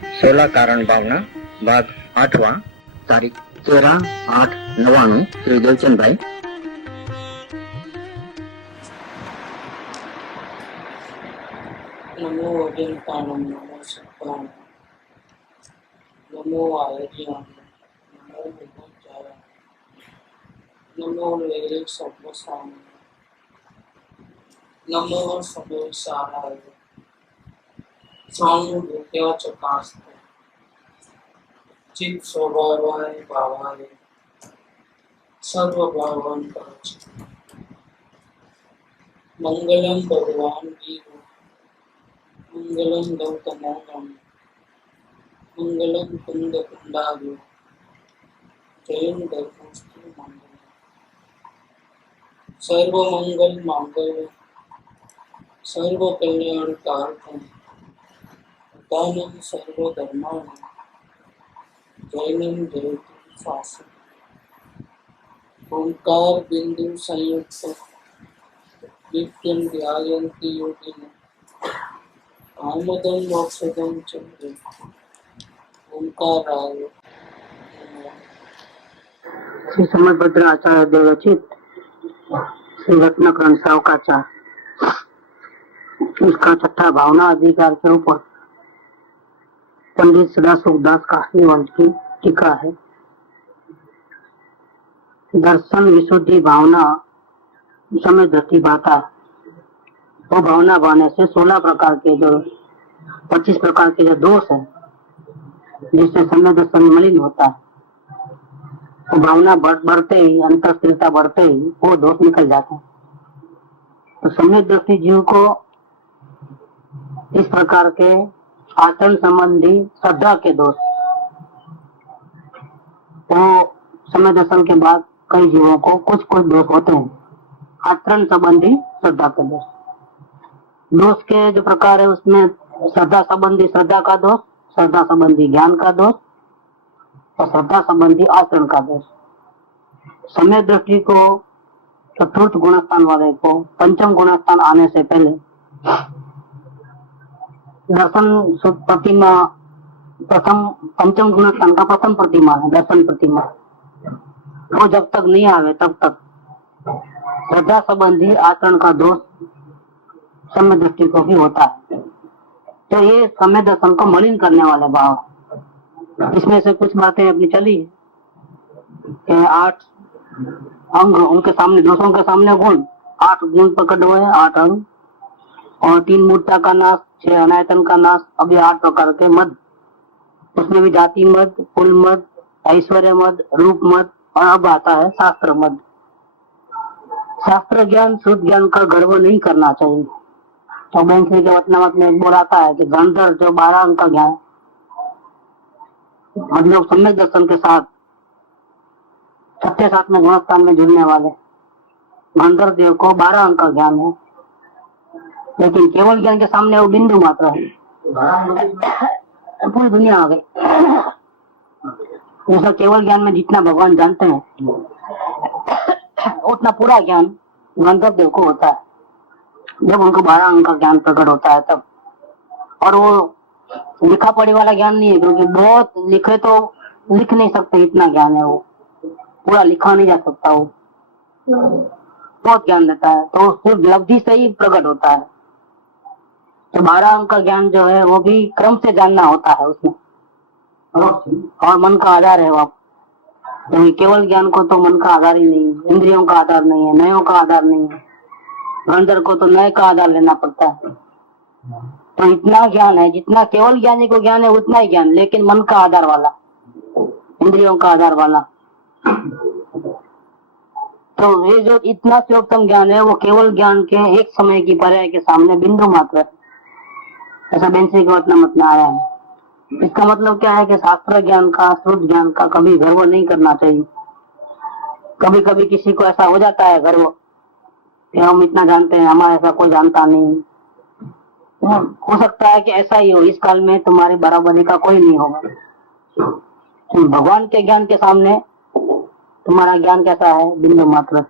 16 कारण भावना भाग 8वां तारीख 13/8/99 श्री देवचंद भाई। नमो अजंतानम नमो सत्तानम नमो आयर्याम नमो विभुचारा नमो वेद सर्वसाम नमो सर्वसाराय स्वानुभूत्या चकास्ते चित स्वभावाय भावाय सर्वभावन परच मंगलम भगवान वीर मंगलम गौतमोगम मंगलम कुंद कुंडालु जयं धर्मस्तु मंगल सर्व मंगल मांगल्य सर्व कल्याण कारकम दानम सर्व धर्माणि जैनम जयतु शासनम ओंकार बिंदु संयुक्त नित्यं ध्यायन्ति योगिनः आमदं मोक्षदं च ओंकाराय नमः। श्री समभद्र आचार्य देवचित श्री रत्नकरण सावकाचार उसका छठा भावना अधिकार के ऊपर पंडित सदाशिवदास काशीवंश की टीका है। दर्शन विशुद्धि भावना समय दृष्टि भाता वो भावना भाने से 16 प्रकार के जो 25 प्रकार के जो दोष है जिससे समय दर्शन मलिन होता है वो भावना बढ़ते ही अंतर स्थिरता बढ़ते ही वो दोष निकल जाता है। तो समय दृष्टि जीव को इस प्रकार के आचरण संबंधी श्रद्धा के दोष वो समय दर्शन के बाद कई जीवों को कुछ दोष होते हैं। आचरण संबंधी श्रद्धा के दोष के जो प्रकार है उसमें श्रद्धा संबंधी श्रद्धा का दोष, श्रद्धा संबंधी ज्ञान का दोष और श्रद्धा संबंधी आचरण का दोष। समय दृष्टि को चतुर्थ गुणस्थान वाले को पंचम गुणस्थान आने से पहले दर्शन प्रतिमा प्रथम पंचम गुणस्थान का प्रथम प्रतिमा है दर्शन प्रतिमा। वो जब तक नहीं आवे तब तक श्रद्धा संबंधी आचरण का दोष समय दृष्टि को भी होता है। तो ये समय दर्शन को मलिन करने वाले भाव। इसमें से कुछ बातें अपनी चली कि 8 अंग उनके सामने दोषों के सामने गुण 8 गुण पकड़ हुए 8 अंग और 3 मूर्ता का नाश 6 अनायतन का नाश। अभी 8 प्रकार के मद उसमें भी जाति मद, कुल मद, ऐश्वर्य मद, रूप मद और अब आता है शास्त्र मद। शास्त्र ज्ञान शुद्ध ज्ञान का गर्व नहीं करना चाहिए। तो बैंसरी के वचनामत में बोलाता है कि गंधर्व जो 12 अंक का ज्ञान मतलब सम्यक दर्शन के साथ छठे सातवें गुणस्थान में जुड़ने वाले गंधर्व देव को 12 अंक का ज्ञान है, लेकिन केवल ज्ञान के सामने वो बिंदु मात्र है। पूरी दुनिया आ गई। जैसा केवल ज्ञान में जितना भगवान जानते हैं उतना पूरा ज्ञान गंधर्व देव को होता है जब उनको 12 अंक का ज्ञान प्रकट होता है तब। और वो लिखा पढ़ी वाला ज्ञान नहीं है, क्योंकि बहुत लिखे तो लिख नहीं सकते इतना ज्ञान है। वो पूरा लिखा नहीं जा सकता, वो बहुत ज्ञान देता है तो सिर्फ लब्धि से ही प्रकट होता है। तो 12 अंक का ज्ञान जो है वो भी क्रम से जानना होता है उसमें और मन का आधार है वो। तो केवल ज्ञान को तो मन का आधार ही नहीं है, इंद्रियों का आधार नहीं है, नयों का आधार नहीं है। गंधर्व को तो नए का आधार लेना पड़ता है। तो इतना ज्ञान है जितना केवल ज्ञानी को ज्ञान है उतना ही ज्ञान, लेकिन मन का आधार वाला, इंद्रियों का आधार वाला। तो ये जो इतना सर्वोत्तम ज्ञान है वो केवल ज्ञान के एक समय की पर्याय के सामने बिंदु मात्र है। ऐसा बेंसी के वचनामत में आ रहा है। इसका मतलब क्या है कि शास्त्र ज्ञान का शुद्ध ज्ञान का कभी गर्व नहीं करना चाहिए। कभी कभी किसी को ऐसा हो जाता है गर्व कि हम इतना जानते हैं, हमारा ऐसा कोई जानता नहीं। हो सकता है कि ऐसा ही हो, इस काल में तुम्हारी बराबरी का कोई नहीं होगा। भगवान के ज्ञान के सामने तुम्हारा ज्ञान कैसा है, बिंदु मात्र।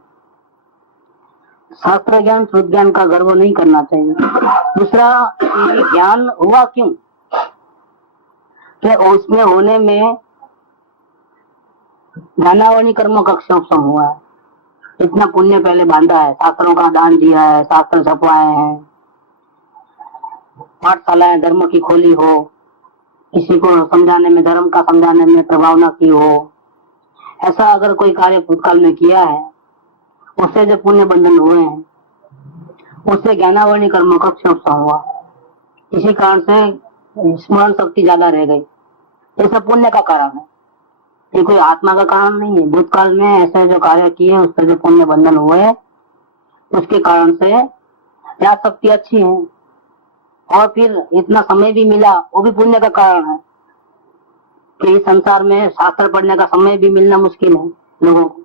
शास्त्र ज्ञान शुद्ध ज्ञान का गर्व नहीं करना चाहिए। दूसरा, ज्ञान हुआ क्यों? कि उसमें होने में ज्ञानावनी कर्म का क्षोभ हुआ है। इतना पुण्य पहले बांधा है, शास्त्रों का दान दिया है, शास्त्र छपवाए हैं, पाठशालाएं धर्म की खोली हो, किसी को समझाने में, धर्म का समझाने में प्रभावना की हो, ऐसा अगर कोई कार्य भूतकाल में किया है, उससे जो पुण्य बंधन हुए हैं, उससे ज्ञानावनी कर्म का क्षोभ हुआ। इसी कारण से स्मरण शक्ति ज्यादा रह गई। ये सब पुण्य का कारण है, ये कोई आत्मा का कारण नहीं है। भूतकाल में ऐसे जो कार्य किए, उससे जो पुण्य बंधन हुए, उसके कारण से याद शक्ति अच्छी है। और फिर इतना समय भी मिला, वो भी पुण्य का कारण है कि इस संसार में शास्त्र पढ़ने का समय भी मिलना मुश्किल है लोगों को।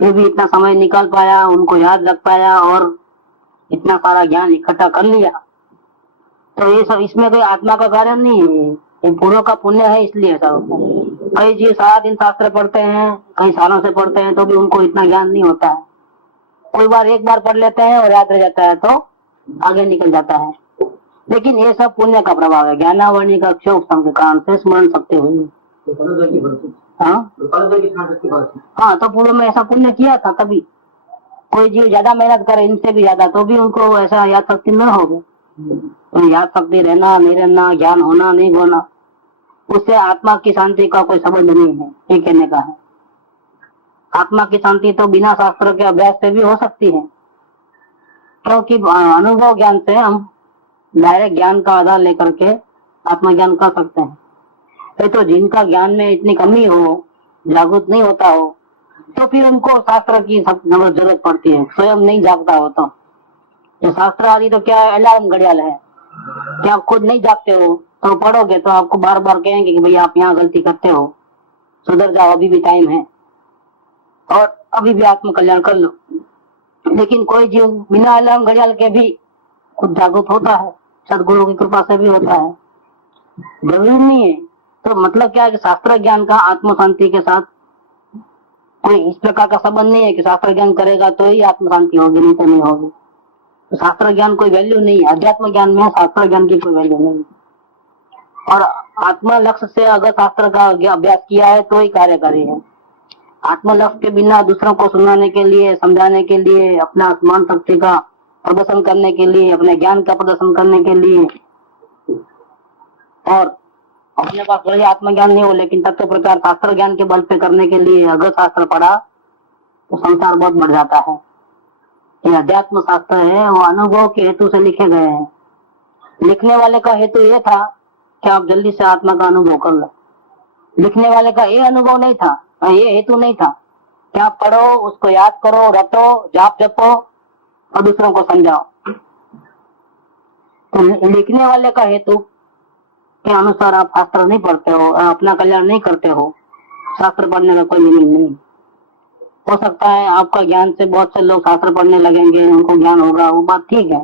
फिर भी इतना समय निकाल पाया, उनको याद रख पाया और इतना सारा ज्ञान इकट्ठा कर लिया। तो ये सब इसमें कोई आत्मा का कारण नहीं है, ये पूर्व का पुण्य है, इसलिए ऐसा होता है। कई जी सारा दिन शास्त्र पढ़ते हैं, कई सालों से पढ़ते हैं, तो भी उनको इतना ज्ञान नहीं होता है। कोई बार एक बार पढ़ लेते हैं और याद रह जाता है, तो आगे निकल जाता है। लेकिन ये सब पुण्य का प्रभाव है, ज्ञानावनी का क्षोभ के कारण से स्मरण शक्ति हुई। हाँ, तो पूर्व में ऐसा पुण्य किया था, तभी कोई जीव ज्यादा मेहनत करे इनसे भी ज्यादा, तो भी उनको ऐसा याद शक्ति न होगी। तो याद शक्ति रहना नहीं रहना, ज्ञान होना नहीं होना, उससे आत्मा की शांति का कोई संबंध नहीं है, ये कहने का है। आत्मा की शांति तो बिना शास्त्र के अभ्यास से भी हो सकती है, क्योंकि अनुभव ज्ञान से हम डायरेक्ट ज्ञान का आधार लेकर के आत्मज्ञान कर सकते हैं। तो जिनका ज्ञान में इतनी कमी हो, जागृत नहीं होता हो, तो फिर उनको शास्त्र की जरूरत पड़ती है। स्वयं नहीं जागता हो तो शास्त्र आदि तो क्या अलार्म घड़ियाल है, क्या आप खुद नहीं जागते हो तो पढ़ोगे तो आपको बार बार कहेंगे कि भाई आप यहाँ गलती करते हो, सुधर जाओ, अभी भी टाइम है और अभी भी आत्म कल्याण कर लो। लेकिन कोई जीव बिना अलार्म घड़ियाल के भी खुद जागृत होता है, सदगुरु की कृपा से भी होता है, जरूरी नहीं है। तो मतलब क्या है कि शास्त्र ज्ञान का आत्म शांति के साथ कोई इस प्रकार का संबंध नहीं है कि शास्त्र ज्ञान करेगा तो ही आत्म शांति होगी, नहीं तो नहीं होगी। तो शास्त्र ज्ञान कोई वैल्यू नहीं है, अध्यात्म ज्ञान में शास्त्र ज्ञान की कोई वैल्यू नहीं। और आत्मा लक्ष्य से अगर शास्त्र का अभ्यास किया है तो ही कार्यकारी है। आत्म लक्ष्य के बिना दूसरों को सुनाने के लिए, समझाने के लिए, अपना स्मरण शक्ति का प्रदर्शन करने के लिए, अपने ज्ञान का प्रदर्शन करने के लिए, और अपने पास बड़े आत्मज्ञान नहीं हो लेकिन तत्व प्रकार शास्त्र ज्ञान के बल पे करने के लिए अगर शास्त्र पढ़ा तो संसार बहुत बढ़ जाता है। ये अध्यात्म शास्त्र है, वो अनुभव के हेतु से लिखे गए हैं। लिखने वाले का हेतु ये था कि आप जल्दी से आत्मा का अनुभव कर लो। लिखने वाले का ये अनुभव नहीं था, ये हेतु नहीं था कि आप पढ़ो, उसको याद करो, रटो, जाप जपो और दूसरों को समझाओ। तो लिखने वाले का हेतु के अनुसार आप शास्त्र नहीं पढ़ते हो, अपना कल्याण नहीं करते हो, शास्त्र पढ़ने का कोई मीनिंग नहीं। हो सकता है आपका ज्ञान से बहुत से लोग शास्त्र पढ़ने लगेंगे, उनको ज्ञान होगा, वो बात ठीक है,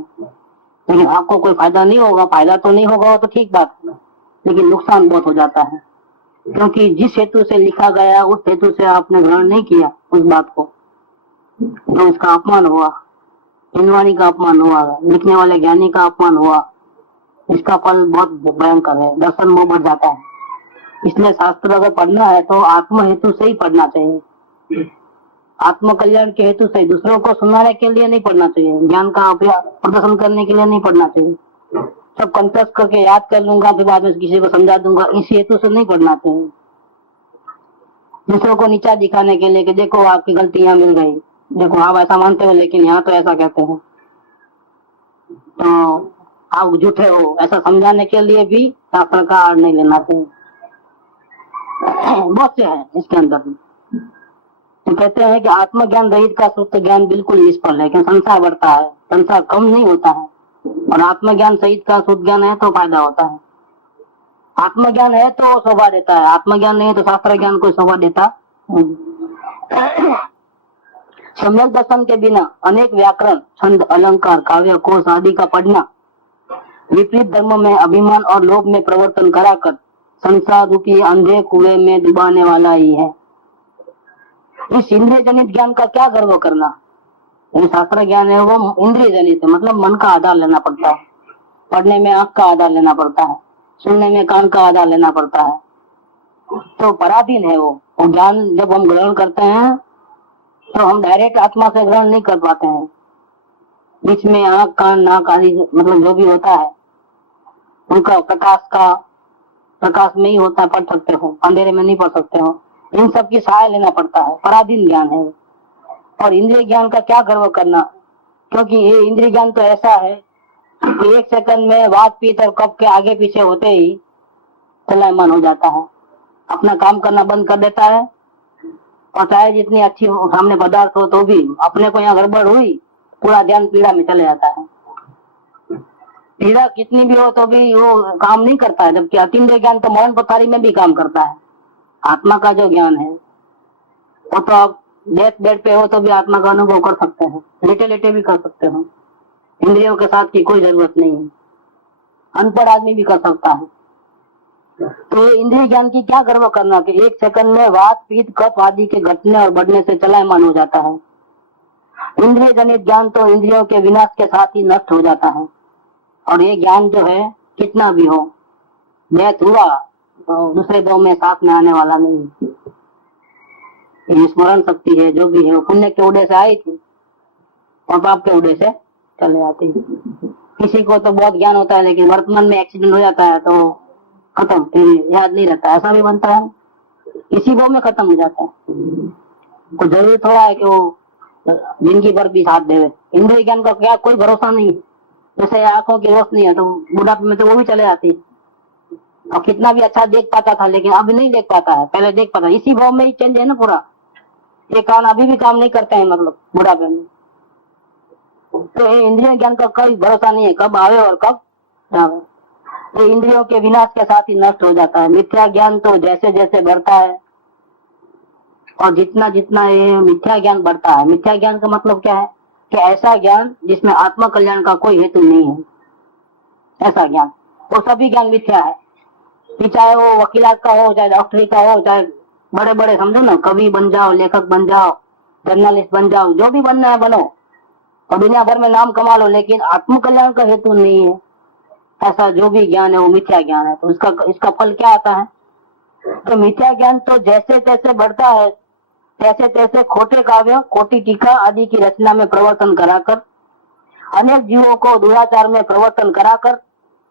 लेकिन आपको कोई फायदा नहीं होगा। फायदा तो नहीं होगा वो तो ठीक बात है, लेकिन नुकसान बहुत हो जाता है, क्योंकि जिस हेतु से लिखा गया उस हेतु से आपने ग्रहण नहीं किया उस बात को, तो उसका अपमान हुआ, हिंदवाणी का अपमान हुआ, लिखने वाले ज्ञानी का अपमान हुआ। इसका फल बहुत भयंकर है, दर्शन मोह बढ़ जाता है। इसलिए शास्त्र अगर पढ़ना है तो आत्म हेतु से ही पढ़ना चाहिए, आत्म कल्याण के हेतु से, दूसरों को सुनाने के लिए नहीं पढ़ना चाहिए, ज्ञान का प्रदर्शन करने के लिए नहीं पढ़ना चाहिए। सब कंठस्थ करके याद कर लूंगा फिर बाद में किसी को समझा दूंगा, इसी हेतु से नहीं पढ़ना चाहिए। दूसरों को नीचा दिखाने के लिए कि देखो आपकी गलती यहाँ मिल गई, देखो आप ऐसा मानते हो लेकिन यहाँ तो ऐसा कहते हैं, तो आप झूठे हो, ऐसा समझाने के लिए भी शास्त्र का आड़ नहीं लेना चाहिए। बहुत से है इसके अंदर। तो कहते हैं कि आत्मज्ञान रहित का शुद्ध ज्ञान बिल्कुल निष्फल है, क्योंकि संसार बढ़ता है, संसार कम नहीं होता है। और आत्मज्ञान सहित का शुद्ध ज्ञान है तो फायदा होता है। आत्मज्ञान है तो शोभा देता है, आत्मज्ञान नहीं है तो शास्त्र ज्ञान को शोभा देता। सम्यक दर्शन के बिना अनेक व्याकरण, छंद, अलंकार, काव्य, कोश आदि का पढ़ना विपरीत धर्म में अभिमान और लोभ में प्रवर्तन कराकर संसार रूपी अंधे कुएं में डुबाने वाला ही है। इस इंद्रिय जनित ज्ञान का क्या गर्व करना। ये शास्त्र ज्ञान है वो इंद्रिय जनित है, मतलब मन का आधार लेना पड़ता है, पढ़ने में आंख का आधार लेना पड़ता है। सुनने में कान का आधार लेना पड़ता है, तो पराधीन है वो ज्ञान जब हम ग्रहण करते हैं तो हम डायरेक्ट आत्मा से ग्रहण नहीं कर पाते हैं। बीच में आंख कान नाक आदि मतलब जो भी होता है उनका प्रकाश में ही होता है, पढ़ सकते हो, अंधेरे में नहीं पढ़ सकते हो। इन सब की सहाय लेना पड़ता है, पराधीन ज्ञान है। और इंद्रिय ज्ञान का क्या गर्व करना, क्योंकि ये इंद्रिय ज्ञान तो ऐसा है कि एक सेकंड में वात पीत और कफ के आगे पीछे होते ही चलायमान हो जाता है, अपना काम करना बंद कर देता है। और चाहे जितनी अच्छी सामने पदार्थ हो तो भी अपने को यहाँ गड़बड़ हुई, पूरा ध्यान पीड़ा में चले जाता है। पीड़ा कितनी भी हो तो भी वो काम नहीं करता है, जबकि अतीन्द्रिय ज्ञान तो मौन पथारी में भी काम करता है। आत्मा का जो ज्ञान है वो तो आप डेथ बेड पे हो तो भी आत्मा का अनुभव कर सकते हैं, लेटे लेटे भी कर सकते हो, इंद्रियों के साथ की कोई जरूरत नहीं है, अनपढ़ आदमी भी कर सकता है। तो इंद्रिय ज्ञान की क्या गर्व करना कि एक सेकंड में वात पीत कफ आदि के घटने और बढ़ने से चलायमान हो जाता है। इंद्रिय जनित ज्ञान तो इंद्रियों के विनाश के साथ ही नष्ट हो जाता है। और ये ज्ञान जो है कितना भी हो, डेथ हुआ तो दूसरे दो में साथ में आने वाला नहीं। ये स्मरण शक्ति है जो भी है वो पुण्य के उड़े से आई थी और पाप के उड़े से चले जाती है। किसी को तो बहुत ज्ञान होता है लेकिन वर्तमान में एक्सीडेंट हो जाता है तो खत्म, फिर याद नहीं रहता, ऐसा भी बनता है, इसी वो में खत्म हो जाता है। तो जरूरी थोड़ा है कि वो जिंदगी भर भी साथ देवे। इंद्रिय ज्ञान का क्या कोई भरोसा नहीं, जैसे आंखों की रोशनी है तो बुढ़ापे में तो वो भी चले जाती है। और कितना भी अच्छा देख पाता था लेकिन अब नहीं देख पाता है, पहले देख पाता, इसी भाव में ही चेंज है ना पूरा। ये कान अभी भी काम नहीं करते हैं मतलब बुढ़ापे में। तो ये इंद्रिय ज्ञान का कोई भरोसा नहीं है कब आवे और कब जावे। तो इंद्रियों के विनाश के साथ ही नष्ट हो जाता है। मिथ्या ज्ञान तो जैसे जैसे बढ़ता है और जितना जितना ये मिथ्या ज्ञान बढ़ता है, मिथ्या ज्ञान का मतलब क्या है कि ऐसा ज्ञान जिसमें आत्मा कल्याण का कोई हेतु नहीं है, ऐसा ज्ञान, वो सभी ज्ञान मिथ्या है। चाहे वो वकीलात का हो, चाहे डॉक्टरी का हो, चाहे बड़े बड़े समझो ना, कवि बन जाओ, लेखक बन जाओ, जर्नलिस्ट बन जाओ, जो भी बनना है बनो और दुनिया भर में नाम कमा लो, लेकिन आत्म कल्याण का हेतु नहीं है। ऐसा जो भी ज्ञान है वो मिथ्या ज्ञान है। तो इसका फल क्या आता है? तो मिथ्या ज्ञान तो जैसे तैसे बढ़ता है, तैसे तैसे खोटे काव्य, खोटी टीका आदि की रचना में प्रवर्तन कराकर अनेक जीवों को दुराचार में प्रवर्तन कराकर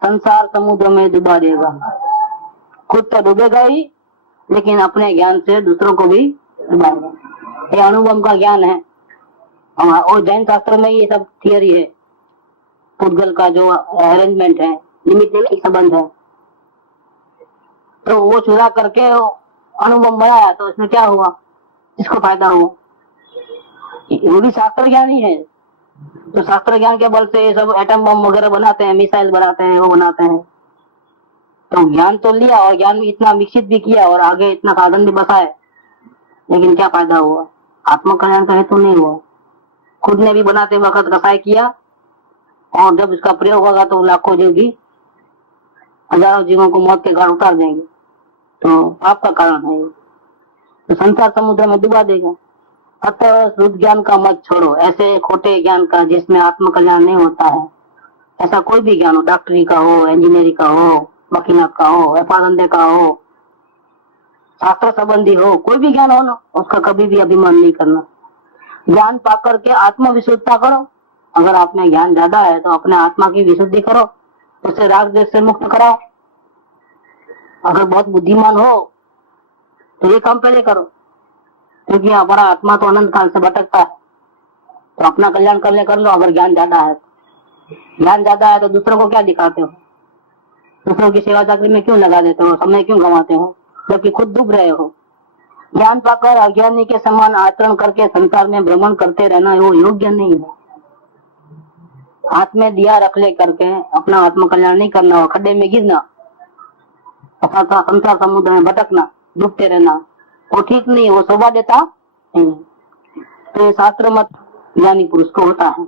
संसार समुद्र में डुबा देगा। खुद तो डूबेगा ही लेकिन अपने ज्ञान से दूसरों को भी डुबाएगा। ये अनुभव का ज्ञान है और जैन शास्त्र में ये सब थियरी है। पुद्गल का जो अरेंजमेंट है, निमित्त संबंध है, तो वो चुरा करके अनुभव बनाया तो इसमें क्या हुआ, इसको फायदा हुआ। वो भी शास्त्र ज्ञान ही है। तो शास्त्र ज्ञान के बल से ये सब एटम बम वगैरह बनाते हैं, मिसाइल बनाते हैं, वो बनाते हैं। तो ज्ञान तो लिया और ज्ञान में इतना विकसित भी किया और आगे इतना साधन भी बसाए, लेकिन क्या फायदा हुआ? आत्म कल्याण का हेतु नहीं हुआ। खुद ने भी बनाते वक्त कसाई किया और जब इसका प्रयोग होगा तो लाखों जीव भी, हजारों जीवों को मौत के घाट उतार देंगे। तो पाप का कारण है, तो संसार समुद्र में डुबा देगा। अतः शुद्ध ज्ञान का मत छोड़ो, ऐसे खोटे ज्ञान का जिसमें आत्म कल्याण नहीं होता है। ऐसा कोई भी ज्ञान हो, डॉक्टरी का हो, इंजीनियरिंग का हो, वकीलात का हो, व्यापार धंधे का हो, शास्त्र संबंधी हो, कोई भी ज्ञान हो ना, उसका कभी भी अभिमान नहीं करना। ज्ञान पाकर के आत्म विशुद्धता करो। अगर आप में ज्ञान ज्यादा है तो अपने आत्मा की विशुद्धि करो, उसे राग द्वेष से मुक्त कराओ। अगर बहुत बुद्धिमान हो तो ये काम पहले करो, क्योंकि हमारा आत्मा तो अनंत काल से भटकता है। तो अपना कल्याण कर लो। अगर ज्ञान ज्यादा है तो दूसरों को क्या दिखाते हो? दूसरों की सेवा चाकरी में क्यों लगा देते हो? समय क्यों गंवाते हो जबकि खुद डूब रहे हो? ज्ञान पाकर अज्ञानी के समान आचरण करके संसार में भ्रमण करते रहना वो योग्य नहीं है। हाथ में दिया रख ले करके अपना आत्म कल्याण नहीं करना और खड्डे में गिरना, अपना संसार समुद्र में भटकना, डूबते रहना, वो ठीक नहीं है, वो शोभा देता नहीं। तो ये शास्त्र मत ज्ञानी पुरुष को होता है,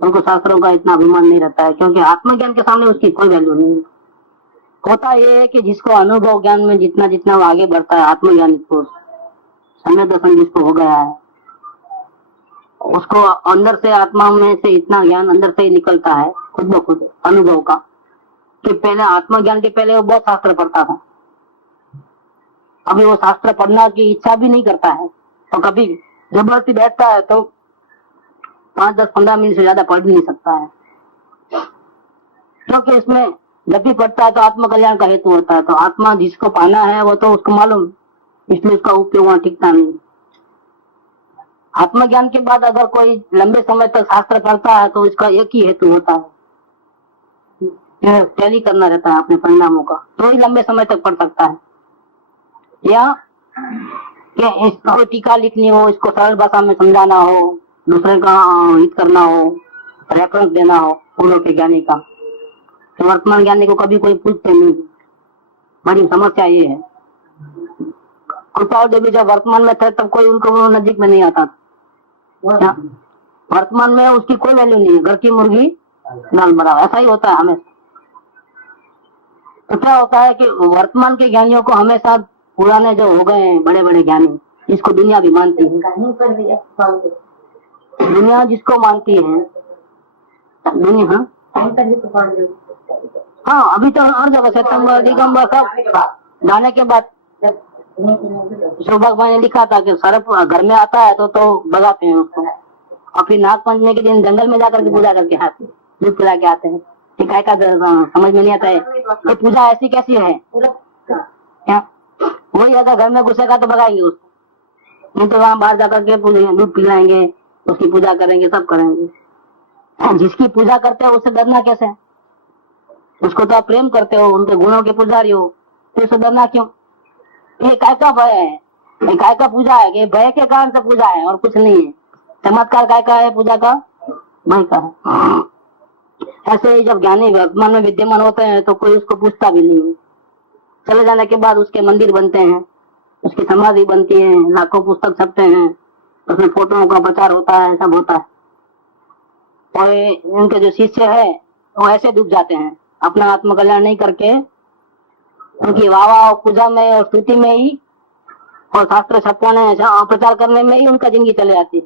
उनको शास्त्रों का इतना अभिमान नहीं रहता है, क्योंकि आत्मज्ञान के सामने उसकी कोई वैल्यू नहीं है। होता ये है कि जिसको अनुभव ज्ञान में जितना जितना वो आगे बढ़ता है, आत्मज्ञानी पुरुष, समय दर्शन जिसको हो गया है, उसको अंदर से आत्मा में से इतना ज्ञान अंदर से ही निकलता है खुद ब खुद अनुभव का, कि पहले आत्मज्ञान के पहले वो बहुत शास्त्र पढ़ता था, अभी वो शास्त्र पढ़ना की इच्छा भी नहीं करता है, तो कभी जबरदस्ती बैठता है तो 5, 10, 15 मिनट से ज्यादा पढ़ भी नहीं सकता है, क्योंकि इसमें जब भी पढ़ता है तो आत्मकल्याण का हेतु होता है, तो आत्मा जिसको पाना है वो तो उसको मालूम, इसलिए उसका उपयोग वहां टिकता नहीं। आत्मज्ञान के बाद अगर कोई लंबे समय तक शास्त्र पढ़ता है तो इसका एक ही हेतु होता है, टैली करना रहता है अपने परिणामों का, तो ही लंबे समय तक पढ़ सकता है। या कि इसको टीका लिखनी हो, इसको सरल भाषा में समझाना हो, दूसरे का हित करना हो, रेफरेंस देना हो पूर्व के ज्ञानी का, तो वर्तमान ज्ञानी को कभी कोई पूछते नहीं। बड़ी समस्या ये है। कृपाल देवी जब वर्तमान में थे तब कोई उनको नजदीक में नहीं आता था, वर्तमान में उसकी कोई वैल्यू नहीं है, घर की मुर्गी दाल बराबर, ऐसा ही होता है हमेशा। तो क्या होता है कि वर्तमान के ज्ञानियों को हमेशा पुराने जो हो गए हैं बड़े बड़े ज्ञानी, इसको दुनिया भी मानती है, दुनिया जिसको मानती है दुनिया। हाँ अभी तो हर जगह सितंबर दिगंबर सब जाने के बाद सौभाग्य ने लिखा था कि सर्प घर में आता है तो भगाते हैं उसको, और फिर नाग पंचमी के दिन जंगल में जाकर के पूजा करके आते हैं, दूध पिला के आते हैं। शिकायत का समझ में नहीं आता है ये पूजा ऐसी कैसी है क्या? वही अगर घर में घुसेगा तो भगाएंगे उसको, नहीं तो वहां बाहर जाकर के दूध पिलाएंगे, उसकी पूजा करेंगे, सब करेंगे। जिसकी पूजा करते हो उससे डरना कैसे? उसको तो आप प्रेम करते हो, उनके गुणों के पुजारी हो, तो उससे डरना क्यों? ये काय का भय है, ये काय का पूजा है कि भय के कारण से पूजा है और कुछ नहीं है। चमत्कार काय का है? पूजा का भय का है। ऐसे ही जब ज्ञानी वर्तमान में विद्यमान होते हैं तो कोई उसको पूछता भी नहीं है। चले जाने के बाद उसके मंदिर बनते हैं, उसकी समाधि बनती है, लाखों पुस्तक छपते हैं, उसमें फोटोओं का प्रचार होता है, सब होता है। और उनके जो शिष्य है वो ऐसे डूब जाते हैं, अपना आत्मकल्याण नहीं करके उनकी वाह पूजा में और स्तुति में ही और शास्त्र छपवाने प्रचार करने में ही उनका जिंदगी चले जाती है।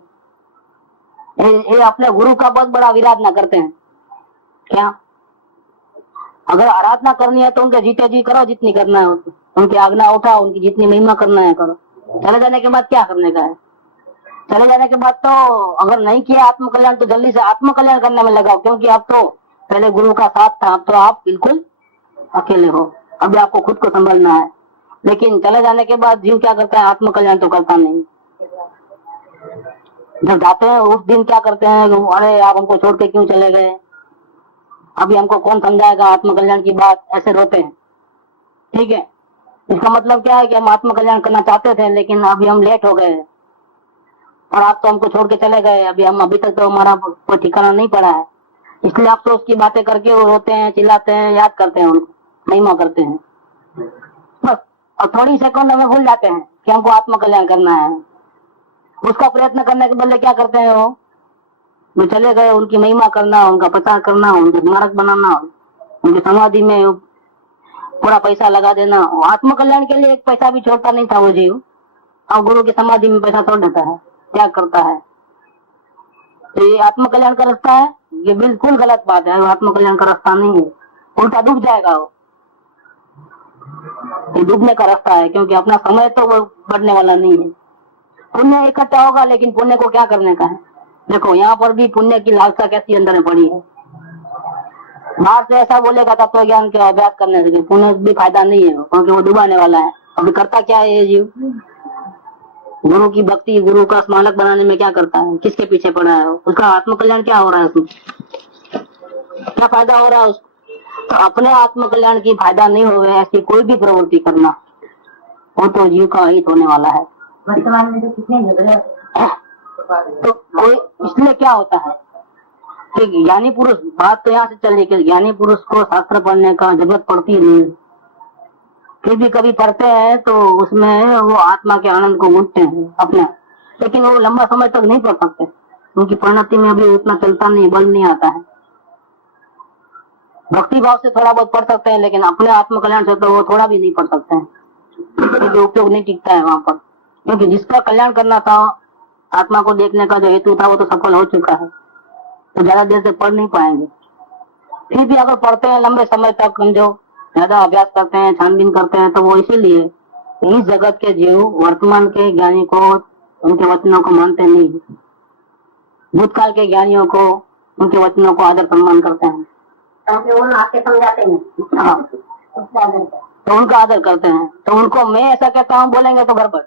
ये अपने गुरु का बहुत बड़ा विराधना करते हैं। क्या अगर आराधना करनी है तो उनके जीते जी करो, जितनी करना है उनकी आज्ञा उठाओ, उनकी जितनी महिमा करना है करो। चले जाने के बाद क्या करने का है? चले जाने के बाद तो अगर नहीं किया आत्मकल्याण तो जल्दी से आत्मकल्याण करने में लगाओ, क्योंकि अब तो पहले गुरु का साथ था, अब तो आप बिल्कुल अकेले हो, अभी आपको खुद को संभालना है। लेकिन चले जाने के बाद जीव क्या करता है? आत्मकल्याण तो करता नहीं। जब जाते हैं उस दिन क्या करते हैं? अरे आप हमको छोड़ के क्यों चले गए, अभी हमको कौन समझाएगा आत्मकल्याण की बात, ऐसे रोते हैं। ठीक है, इसका मतलब क्या है कि हम आत्मकल्याण करना चाहते थे लेकिन अभी हम लेट हो गए और आप तो हमको छोड़ के चले गए, अभी तक तो हमारा कोई ठिकाना नहीं पड़ा है, इसलिए अफसोस की बातें करके वो रोते हैं, चिल्लाते हैं, याद करते हैं, उनको महिमा करते हैं बस। और थोड़ी सेकंड में भूल जाते हैं कि हमको आत्मकल्याण करना है। उसका प्रयत्न करने के बदले क्या करते हैं वो चले गए, उनकी महिमा करना, उनका प्रचार करना, उनके स्मारक बनाना, उनकी समाधि में पूरा पैसा लगा देना। आत्मकल्याण के लिए एक पैसा भी छोड़ता नहीं था वो जीव, और गुरु की समाधि में पैसा छोड़ देता है, त्याग करता है। तो ये आत्मकल्याण का रास्ता है? ये बिल्कुल गलत बात है, आत्मकल्याण का रास्ता नहीं है, उल्टा डूब जाएगा वो। ये डूबने का रास्ता है, क्योंकि अपना समय तो वो बढ़ने वाला नहीं है। पुण्य इकट्ठा होगा, लेकिन पुण्य को क्या करने का है? देखो यहाँ पर भी पुण्य की लालसा कैसी अंदर में पड़ी है। बाहर से ऐसा बोलेगा तत्व ज्ञान के अभ्यास करने से पुण्य भी फायदा नहीं है, क्योंकि वो डुबाने वाला है। अभी करता क्या है ये जीव? गुरु की भक्ति, गुरु का स्मारक बनाने में क्या करता है? किसके पीछे पड़ा है? उसका आत्मकल्याण क्या हो रहा है? उसमें क्या फायदा हो रहा है उसको? तो अपने आत्मकल्याण की फायदा नहीं हो ऐसी कोई भी प्रवृत्ति करना, वो तो जीव का हित होने वाला है। वर्तमान में तो कितने झगड़े, तो इसलिए क्या होता है कि ज्ञानी पुरुष, बात तो यहाँ से चल कि ज्ञानी पुरुष को शास्त्र पढ़ने का जरूरत पड़ती नहीं, फिर भी कभी पढ़ते हैं तो उसमें वो आत्मा के आनंद को मुझते हैं अपने, लेकिन वो लंबा समय तक नहीं पढ़ सकते, उनकी परिणति में अभी उतना चलता नहीं, बल नहीं आता है। भक्ति भाव से थोड़ा बहुत पढ़ सकते हैं, लेकिन अपने आत्मकल्याण से तो वो थोड़ा भी नहीं पढ़ सकते हैं, क्योंकि उपयोग नहीं टिकता है वहां पर। क्योंकि जिसका कल्याण करना था, आत्मा को देखने का जो हेतु था, वो तो सफल हो चुका है, तो ज्यादा देर से पढ़ नहीं पाएंगे। फिर भी अगर पढ़ते हैं लंबे समय तक, समझो ज्यादा अभ्यास करते हैं, छानबीन करते हैं, तो वो इसीलिए इस जगत के जीव वर्तमान के ज्ञानी को, उनके वचनों को मानते नहीं, भूतकाल के ज्ञानियों को, उनके वचनों को आदर सम्मान करते हैं, क्योंकि वो आके समझाते हैं। हाँ, तो उनका आदर करते हैं। तो उनको मैं ऐसा कहता हूँ बोलेंगे तो गड़बड़।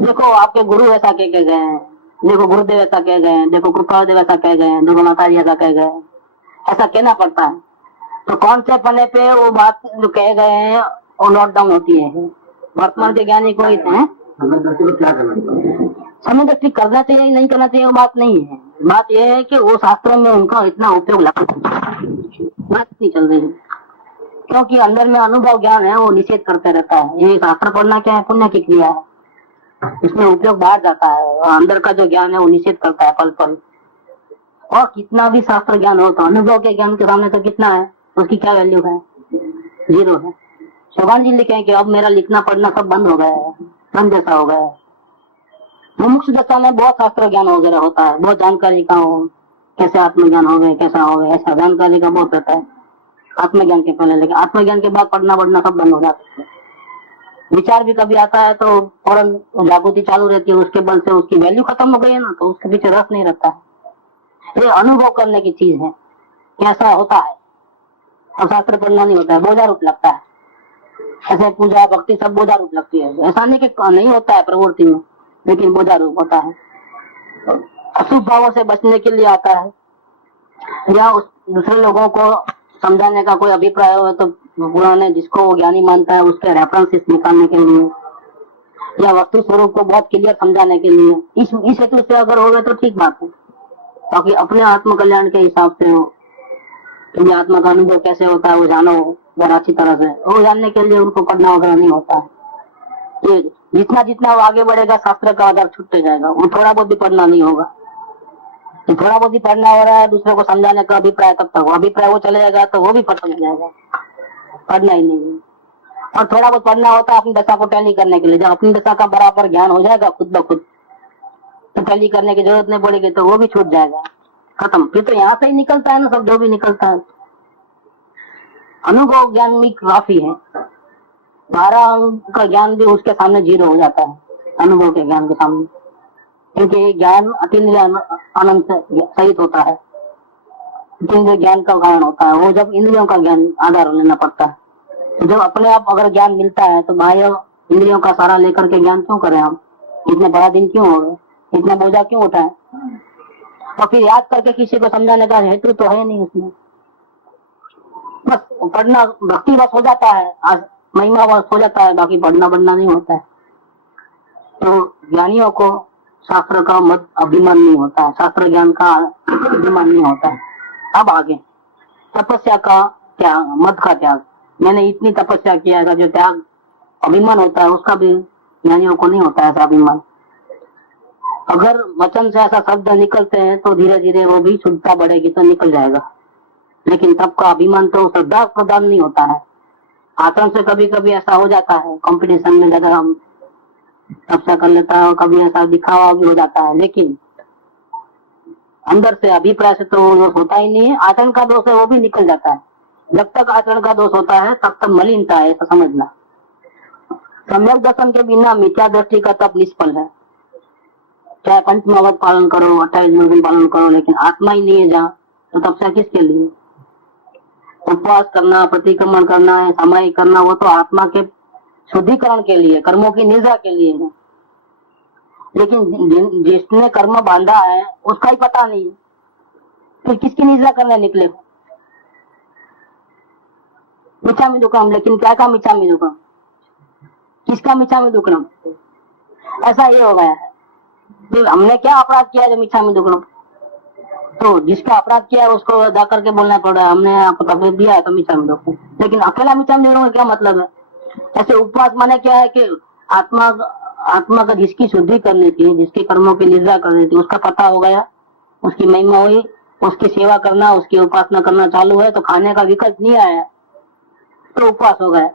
देखो आपके गुरु ऐसा कह के गए हैं, देखो गुरुदेव ऐसा कह गए हैं, देखो कृपादेव ऐसा कह गए हैं, देखो माता जी ऐसा कह गए हैं, ऐसा कहना पड़ता है। तो कौन से पन्ने पे वो बात जो कह गए हैं वो नोट डाउन होती है। वर्तमान के ज्ञानी को हैं, समय दृष्टि करना चाहिए नहीं करना चाहिए वो बात नहीं है। बात यह है कि वो शास्त्रों में उनका इतना उपयोग लगा, बात नहीं चल रही है, क्योंकि अंदर में अनुभव ज्ञान है वो निषेध करते रहता है। ये शास्त्र पढ़ना क्या है, पुण्य की क्रिया है, इसमें उपयोग बाहर जाता है और अंदर का जो ज्ञान है वो निषेध करता है पल पल। और कितना भी शास्त्र ज्ञान हो तो अनुभव के ज्ञान के सामने तो कितना है, उसकी क्या वैल्यू है, जीरो है। भगवान जी लिखे कि अब मेरा लिखना पढ़ना सब बंद हो गया है, बंद जैसा हो गया है। मुमुक्ष दशा में बहुत शास्त्र ज्ञान वगैरह होता है, बहुत जानकारी का हो, कैसे आत्मज्ञान हो गए, कैसा हो गया, ऐसा जानकारी का बहुत रहता है आत्मज्ञान के पहले। लेकिन आत्मज्ञान के बाद पढ़ना बढ़ना सब बंद हो जाता है। विचार भी कभी आता है तो फौरन जागृति चालू रहती है, उसके बल से उसकी वैल्यू खत्म हो गई है ना, तो उसके पीछे रस नहीं रहता है। ये अनुभव करने की चीज है, कैसा होता है। अब शास्त्र पढ़ना नहीं होता है, बोझा रूप लगता है। ऐसे पूजा भक्ति सब बोझा रूप लगती है, ऐसा नहीं कि नहीं होता है प्रवृत्ति में, लेकिन बोझा रूप होता है। अशुभ भावों से बचने के लिए आता है, या दूसरे लोगों को समझाने का कोई अभिप्राय हो तो पुराने जिसको वो ज्ञानी मानता है उसके रेफरेंसेस निकालने के लिए, या वस्तु स्वरूप को बहुत क्लियर समझाने के लिए, इस हेतु से अगर हो गए तो ठीक बात है। ताकि अपने आत्म कल्याण के हिसाब से हो, आत्मा का अनुभव कैसे होता है वो जानो जरा अच्छी तरह से, वो जानने के लिए उनको पढ़ना वगैरह नहीं होता है। ये जितना जितना वो आगे बढ़ेगा शास्त्र का आधार छूटते जाएगा, वो थोड़ा बहुत भी पढ़ना नहीं होगा। तो थोड़ा बहुत ही पढ़ना हो रहा है, दूसरे को समझाने का अभिप्राय तब तक, अभिप्राय वो चले जाएगा तो वो भी खत्म हो जाएगा, पढ़ना ही नहीं है। और थोड़ा बहुत पढ़ना होता है अपनी दशा को टैली करने के लिए, जब अपनी दशा का बराबर ज्ञान हो जाएगा खुद ब खुद, तो टैली करने की जरूरत नहीं पड़ेगी, तो वो भी छूट जाएगा, खत्म। फिर तो यहाँ से ही निकलता है ना सब, जो भी निकलता है। अनुभव ज्ञान भी काफी है, 12 अंक का ज्ञान भी उसके सामने जीरो हो जाता है अनुभव के ज्ञान के सामने, क्योंकि ज्ञान अतीन्द्रिय अनंत सहित होता है, अतीन्द्रिय ज्ञान का कारण होता है। वो जब इंद्रियों का ज्ञान आधार लेना पड़ता है, तो जब अपने आप अगर ज्ञान मिलता है तो बाह्य इंद्रियों का सारा लेकर के ज्ञान क्यों करें हम, इतने बड़ा दिन क्यों हो गए, इतना बोझा क्यों उठाए। और फिर याद करके किसी को समझाने का हेतु तो है नहीं उसमें, बस पढ़ना भक्ति बस हो जाता है, महिमा बस हो जाता है, बाकी पढ़ना बढ़ना नहीं होता है। तो ज्ञानियों को शास्त्र का मत अभिमान नहीं होता है, शास्त्र ज्ञान का अभिमान नहीं होता है। अब आगे तपस्या का त्याग, मत का त्याग, मैंने इतनी तपस्या किया है, जो त्याग अभिमान होता है उसका भी ज्ञानियों को नहीं होता है ऐसा अभिमान। अगर वचन से ऐसा शब्द निकलते हैं तो धीरे धीरे वो भी शुद्धता बढ़ेगी तो निकल जाएगा, लेकिन तब का अभिमान तो श्रद्धा प्रदान नहीं होता है। आचरण से कभी कभी ऐसा हो जाता है, कंपटीशन में अगर हम तपस्या कर लेता है और कभी ऐसा दिखावा भी हो जाता है, लेकिन अंदर से अभिप्राय से तो दोष होता ही नहीं है। आचरण का दोष है वो भी निकल जाता है। जब तक आचरण का दोष होता है तब तक मलिनता है, ऐसा समझना। सम्यक दर्शन के बिना मिथ्या दृष्टि का तप निष्फल है। चाहे पंचमहावत पालन करो, 28 निर्गुण पालन करो, लेकिन आत्मा ही नहीं है जहाँ, तो तपस्या किसके लिए। उपवास करना, प्रतिक्रमण करना है, समाधि करना, वो तो आत्मा के शुद्धिकरण के लिए, कर्मों की निद्रा के लिए है। लेकिन जिसने कर्म बांधा है उसका ही पता नहीं, फिर किसकी निद्रा करने निकले। मिच्छामि दुक्कड़म, लेकिन क्या का मिच्छामि दुक्कड़म, किसका मिच्छामि दुक्कड़म, ऐसा ये हो गया है। फिर हमने क्या अपराध किया जो मिच्छामि दुक्कड़म, तो जिसका अपराध किया है उसको अदा करके बोलना पड़ रहा है, हमने आपको तकलीफ दिया है तो मिच्छामि दुक्कड़म। लेकिन अकेला मिच्छामि दुक्कड़म का क्या मतलब है। ऐसे उपवास माने क्या है कि आत्मा का जिसकी शुद्धि करनी थी, जिसके कर्मों की निद्रा करनी थी, उसका पता हो गया, उसकी महिमा हुई, उसकी सेवा करना, उसकी उपासना करना चालू है, तो खाने का विकल्प नहीं आया तो उपवास हो गया।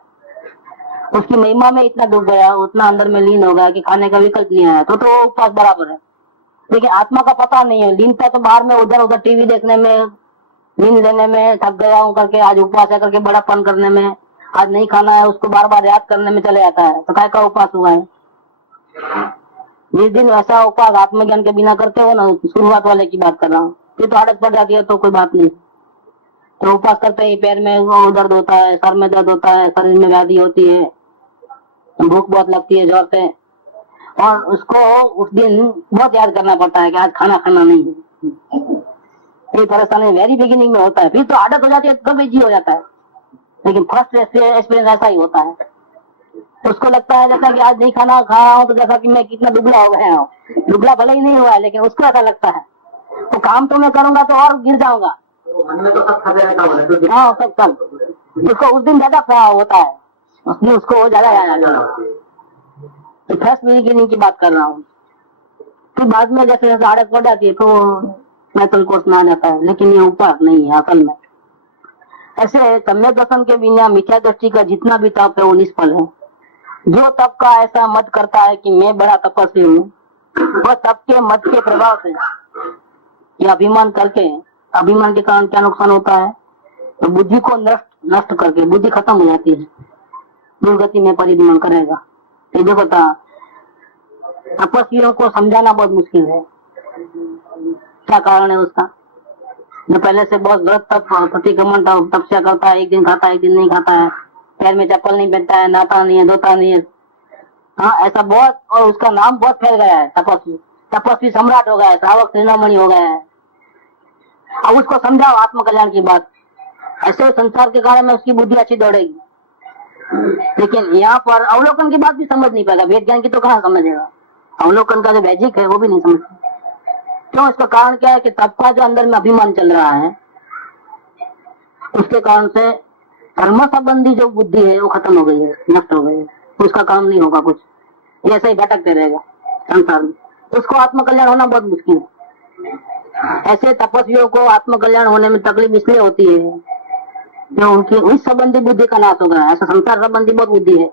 उसकी महिमा में इतना डूब गया, उतना अंदर में लीन हो गया कि खाने का विकल्प नहीं आया, तो उपवास बराबर है। लेकिन आत्मा का पता नहीं है, लीनता तो बाहर में उधर उधर टीवी देखने में, नींद लेने में थक गया हूँ करके, आज उपवास है करके बड़ापन करने में, आज नहीं खाना है उसको बार बार याद करने में चले जाता है, तो काय का उपवास हुआ है? जिस दिन वैसा उपवास आत्मज्ञान के बिना करते हो ना, शुरुआत वाले की बात कर रहा हूँ, फिर तो आदत पड़ जाती है तो कोई बात नहीं। तो उपवास करते ही पैर में वो दर्द होता है, सर में दर्द होता है, शरीर में व्याधि होती है, भूख बहुत लगती है जोर से, और उसको उस दिन बहुत याद करना पड़ता है कि आज खाना खाना नहीं है। ये परेशानी वेरी बिगिनिंग में होता है, फिर तो आदत हो जाती है तो इजी हो जाता है, लेकिन फर्स्ट एक्सपीरियंस ऐसा ही होता है। उसको लगता है जैसा कि आज नहीं खाना खा रहा हूँ तो जैसा कि मैं कितना दुबला हो गया हूँ। दुबला भले ही नहीं हुआ है, लेकिन उसको ऐसा लगता है। तो काम तो मैं करूंगा तो और गिर जाऊंगा। हाँ सब उसको उस दिन ज्यादा प्रभाव होता है, उस दिन उसको ज्यादा याद आता है। तो फर्स्ट बिगिनिंग की बात कर रहा हूँ। फिर बाद में जैसे जैसे आदत पड़ जाती है तो मेंटल कोर्स में आ जाता है, लेकिन ये उपवास नहीं है असल में। ऐसे सम्यक दर्शन के बिना मिथ्या दृष्टि का जितना भी तप है वो निष्फल है। जो तप का ऐसा मत करता है कि मैं बड़ा तपस्वी हूँ, वह तप के मत के प्रभाव से या अभिमान करके, अभिमान के कारण क्या नुकसान होता है? तो बुद्धि को नष्ट करके बुद्धि खत्म हो जाती है, दुर्गति में परिभ्रमण करेगा। ये देखो तपस्वियों को समझाना बहुत मुश्किल है। क्या कारण है उसका? जो पहले से बहुत गलत प्रतिक्रमण तपस्या करता है, एक दिन खाता है एक दिन नहीं खाता है, पैर में चप्पल नहीं पहनता है, नहाता नहीं है, धोता नहीं है, हाँ ऐसा बहुत, और उसका नाम बहुत फैल गया है, तपस्वी सम्राट हो गया है, श्रावक शिरोमणि हो गया है। अब उसको समझाओ आत्मकल्याण की बात, ऐसे संसार के कारण में उसकी बुद्धि अच्छी दौड़ेगी। लेकिन यहाँ पर अवलोकन की बात भी समझ नहीं पाएगा, वेद ज्ञान की तो कहाँ समझेगा, अवलोकन का जो वैजिक है वो भी नहीं समझ। क्यों? इसका कारण क्या है कि तब का जो अंदर में अभिमान चल रहा है, उसके कारण से धर्म संबंधी जो बुद्धि है वो खत्म हो गई है, नष्ट हो गई है, उसका काम नहीं होगा कुछ, ये ऐसा ही भटकते रहेगा संसार में। उसको आत्मकल्याण होना बहुत मुश्किल है। ऐसे तपस्वियों को आत्मकल्याण होने में तकलीफ इसलिए होती है कि उनकी उस संबंधी बुद्धि का नाश हो गया। ऐसा संसार संबंधी बहुत बुद्धि है,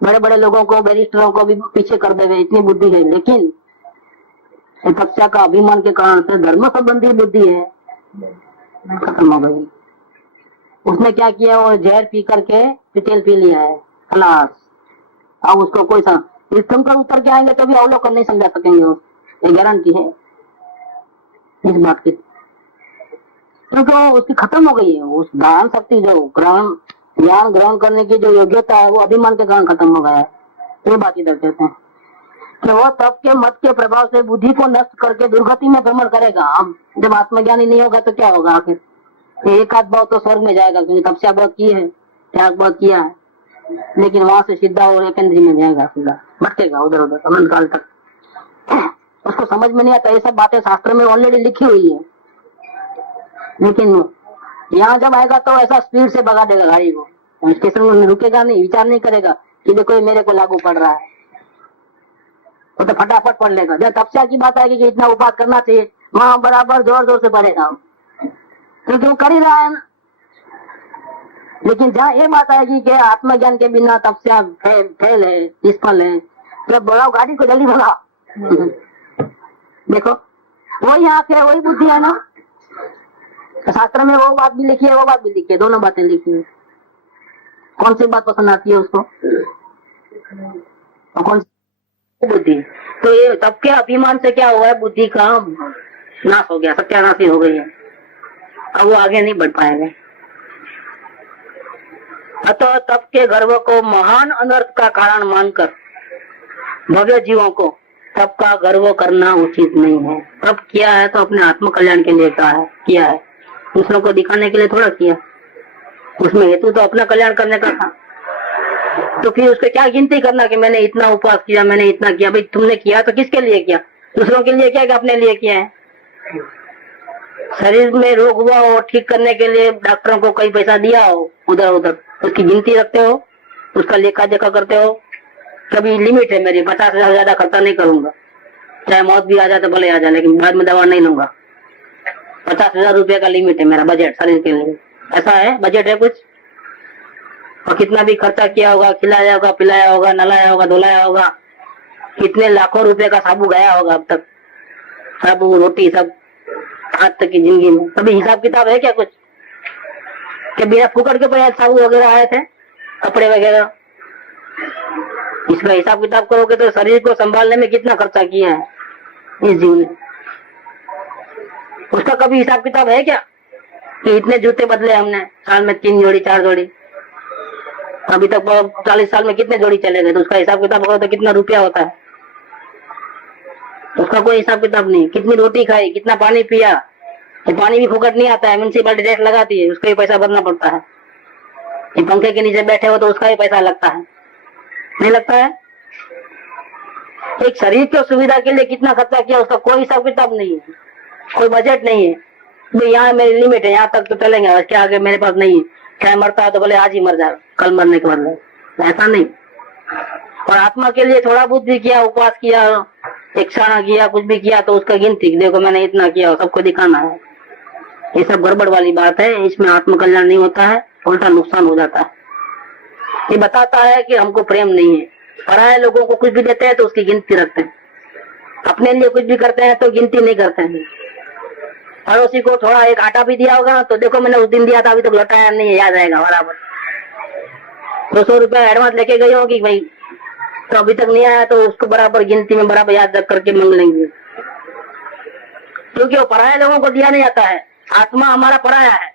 बड़े बड़े लोगों को, बैरिस्टरों को भी पीछे कर देवे, इतनी बुद्धि है। लेकिन तपस्या का अभिमान के कारण से धर्म संबंधी बुद्धि है खत्म हो गई। उसने क्या किया, वो जहर पी करके पिटेल पी लिया है, खलास। अब उसको कोई सिस्टम पर उतर के आएंगे तो भी अवलोकन नहीं समझा सकेंगे, ये गारंटी है इस बात की, क्योंकि उसकी खत्म हो गई है। उस ज्ञान शक्ति जो ज्ञान ग्रहण करने की जो योग्यता है वो अभिमान के कारण खत्म हो गया है। ये बात इधर कहते हैं कि वो तप के मत के प्रभाव से बुद्धि को नष्ट करके दुर्गति में भ्रमण करेगा। अब जब आत्मज्ञानी नहीं होगा तो क्या होगा? आखिर एक आध बहुत तो स्वर्ग में जाएगा, क्योंकि तपस्या बहुत की है, त्याग बहुत किया है, लेकिन वहां से सीधा और एकेंद्री में जाएगा, सीधा भटकेगा उधर उधर अनंत काल तक। उसको समझ में नहीं आता। ये सब बातें शास्त्र में ऑलरेडी लिखी हुई है, लेकिन यहाँ जब आएगा तो ऐसा स्पीड से भगा देगा गाड़ी को, स्टेशन में रुकेगा नहीं, विचार नहीं करेगा कि देखो ये मेरे को लागू पड़ रहा है, वो तो फटाफट पढ़ लेगा। जब तपस्या की बात आएगी कि इतना उपास करना चाहिए, वहां बराबर जोर जोर से पढ़ेगा, क्योंकि वो कर ही रहा है ना। लेकिन जहाँ ये बात आएगी कि आत्मज्ञान के बिना तपस्या फेल है, निष्फल है, तो बढ़ाओ गाड़ी को, जल्दी भगाओ। देखो वही आंख है, वही बुद्धि है ना। शास्त्र में वो बात भी लिखी है, वो बात भी लिखी है, दोनों बातें लिखी है। कौन सी बात पसंद आती है उसको, और कौन सी बुद्धि? तो ये तब के अभिमान से क्या हुआ है, बुद्धि का नाश हो गया, सत्यानाशी हो गई है, अब वो आगे नहीं बढ़ पाएगा। अतः तप के गर्व को महान अनर्थ का कारण मानकर भव्य जीवों को तप का गर्व करना उचित नहीं है। तप किया है तो अपने आत्म कल्याण के लिए किया है, दूसरों को दिखाने के लिए थोड़ा किया। उसमें हेतु तो अपना कल्याण करने का था। तो फिर उसको क्या गिनती करना कि मैंने इतना उपवास किया, मैंने इतना किया। भाई तुमने किया तो किसके लिए किया? दूसरों के लिए किया कि अपने लिए किया है? शरीर में रोग हुआ हो, ठीक करने के लिए डॉक्टरों को कई पैसा दिया हो उधर उधर, उसकी गिनती रखते हो, उसका लेखा जोखा करते हो। कभी लिमिट है मेरी, 50,000 ज्यादा खर्चा नहीं करूंगा, चाहे मौत भी आ जाए तो भले आ जाए, लेकिन बाद में दवा नहीं लूंगा। 50,000 रुपये का लिमिट है मेरा बजट शरीर के लिए, ऐसा है बजट है कुछ। और कितना भी खर्चा किया होगा, खिलाया होगा, पिलाया होगा, नलाया होगा, धुलाया होगा, कितने लाखों रुपए का साबु गया होगा अब तक, साबु रोटी सब आज तक की जिंदगी में कभी हिसाब किताब है क्या कुछ? कि बिना फुकट के पैसे साबु वगैरह आए थे, कपड़े वगैरह, इसका हिसाब किताब करोगे तो शरीर को संभालने में कितना खर्चा किया है इस जीवन में, उसका कभी हिसाब किताब है क्या? कि इतने जूते बदले हमने, साल में 3 जोड़ी 4 जोड़ी, अभी तक 40 साल में कितने जोड़ी चले गए, तो उसका हिसाब किताब करो तो कितना रुपया होता है, उसका कोई हिसाब किताब नहीं। कितनी रोटी खाई, कितना पानी पिया, ये पानी भी फुकट नहीं आता है, म्यूनसिपालिटी टैक्स लगाती है, उसका भी पैसा भरना पड़ता है। ये पंखे के नीचे बैठे हो तो उसका भी पैसा लगता है, नहीं लगता है? एक शरीर की सुविधा के लिए कितना खर्चा किया उसका कोई हिसाब किताब नहीं है, कोई बजट नहीं है। भाई यहाँ मेरी लिमिट है, यहाँ तक तो चलेंगे, क्या आगे मेरे पास नहीं है, क्या मरता है तो बोले आज ही मर जाए, कल मरने के बाद, ऐसा नहीं। और आत्मा के लिए थोड़ा बहुत भी किया, उपवास किया, एक क्षण किया, कुछ भी किया तो उसका गिनती, देखो मैंने इतना किया, सबको दिखाना है, ये सब गड़बड़ वाली बात है। इसमें आत्म कल्याण नहीं होता है, उल्टा नुकसान हो जाता है। ये बताता है कि हमको प्रेम नहीं है। पराये लोगों को कुछ भी देते हैं तो उसकी गिनती रखते हैं, अपने लिए कुछ भी करते हैं तो गिनती नहीं करते हैं। पड़ोसी को थोड़ा एक आटा भी दिया होगा तो देखो मैंने उस दिन दिया था, अभी तक लौटाया नहीं है, याद आएगा बराबर। 200 रुपया एडवांस लेके गई होगी भाई, तो अभी तक नहीं आया, तो उसको बराबर गिनती में बराबर याद रख करके मांग लेंगे, क्योंकि वो पराये लोगों को दिया नहीं जाता है। आत्मा हमारा पराया है,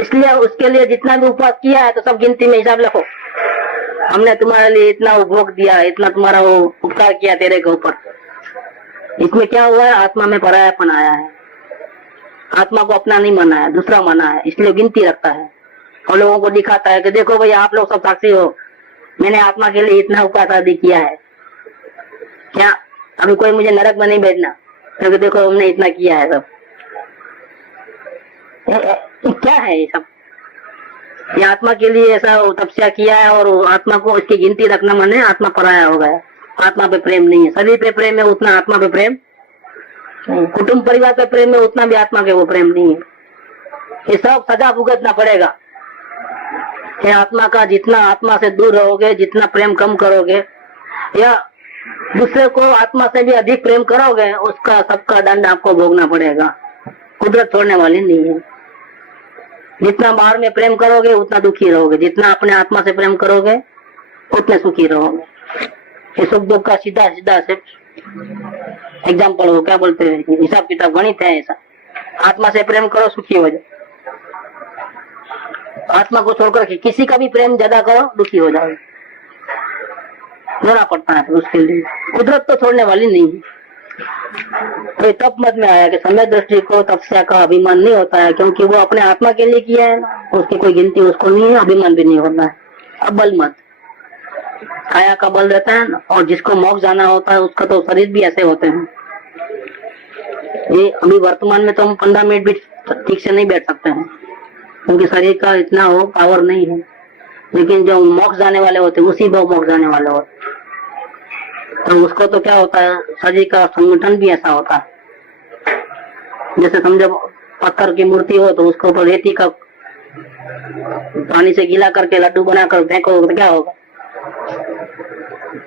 इसलिए उसके लिए जितना भी उपवास किया है तो सब गिनती में हिसाब रखो। हमने तुम्हारे लिए इतना उपभोग दिया, इतना तुम्हारा वो उपकार किया तेरे के ऊपर, इसमें क्या हुआ है? आत्मा में परायापन आया है, आत्मा को अपना नहीं माना है, दूसरा माना है, इसलिए गिनती रखता है और लोगों को दिखाता है कि देखो भाई आप लोग सब साक्षी हो, मैंने आत्मा के लिए इतना उपवास आदि किया है। क्या अभी कोई मुझे नरक में नहीं भेजना, क्योंकि देखो हमने इतना किया है। सब क्या है ये सब? ये आत्मा के लिए ऐसा तपस्या किया है और आत्मा को इसकी गिनती रखना माने आत्मा पराया हो गया। आत्मा पे प्रेम नहीं है, शरीर पे प्रेम है उतना आत्मा पे प्रेम, कुटुंब परिवार पे प्रेम है उतना भी आत्मा के वो प्रेम नहीं है। ये सब सजा भुगतना पड़ेगा। ये आत्मा का जितना आत्मा से दूर रहोगे, जितना प्रेम कम करोगे या दूसरे को आत्मा से भी अधिक प्रेम करोगे, उसका सबका दंड आपको भोगना पड़ेगा। कुदरत छोड़ने वाली नहीं है। जितना बाहर में प्रेम करोगे उतना दुखी रहोगे, जितना अपने आत्मा से प्रेम करोगे उतने सुखी रहोगे। ये सुख दुख का सीधा सीधा से एग्जाम्पल हो, क्या बोलते हैं, हिसाब किताब गणित है ऐसा। आत्मा से प्रेम करो सुखी हो जाओ, आत्मा को छोड़कर किसी का भी प्रेम ज्यादा करो दुखी हो जाओगे, रोना पड़ता है उसके लिए। कुदरत तो छोड़ने वाली नहीं है। तो तप मत में आया कि समय दृष्टि को तपस्या का अभिमान नहीं होता है, क्योंकि वो अपने आत्मा के लिए किया है ना, उसकी कोई गिनती उसको नहीं है, अभिमान भी नहीं होता है। अब बल मत, काया का बल रहता है ना, और जिसको मोक्ष जाना होता है उसका तो शरीर भी ऐसे होते हैं। ये अभी वर्तमान में तो हम 15 मिनट भी ठीक से नहीं बैठ सकते हैं, क्योंकि शरीर का इतना हो पावर नहीं है। लेकिन जो मोक्ष जाने वाले होते हैं उसी भाव मोक्ष जाने वाले होते, तो उसको तो क्या होता है, शरीर का संगठन भी ऐसा होता है। जैसे समझो पत्थर की मूर्ति हो तो उसको ऊपर रेती का पानी से गीला करके लड्डू बनाकर फेंको तो क्या होगा?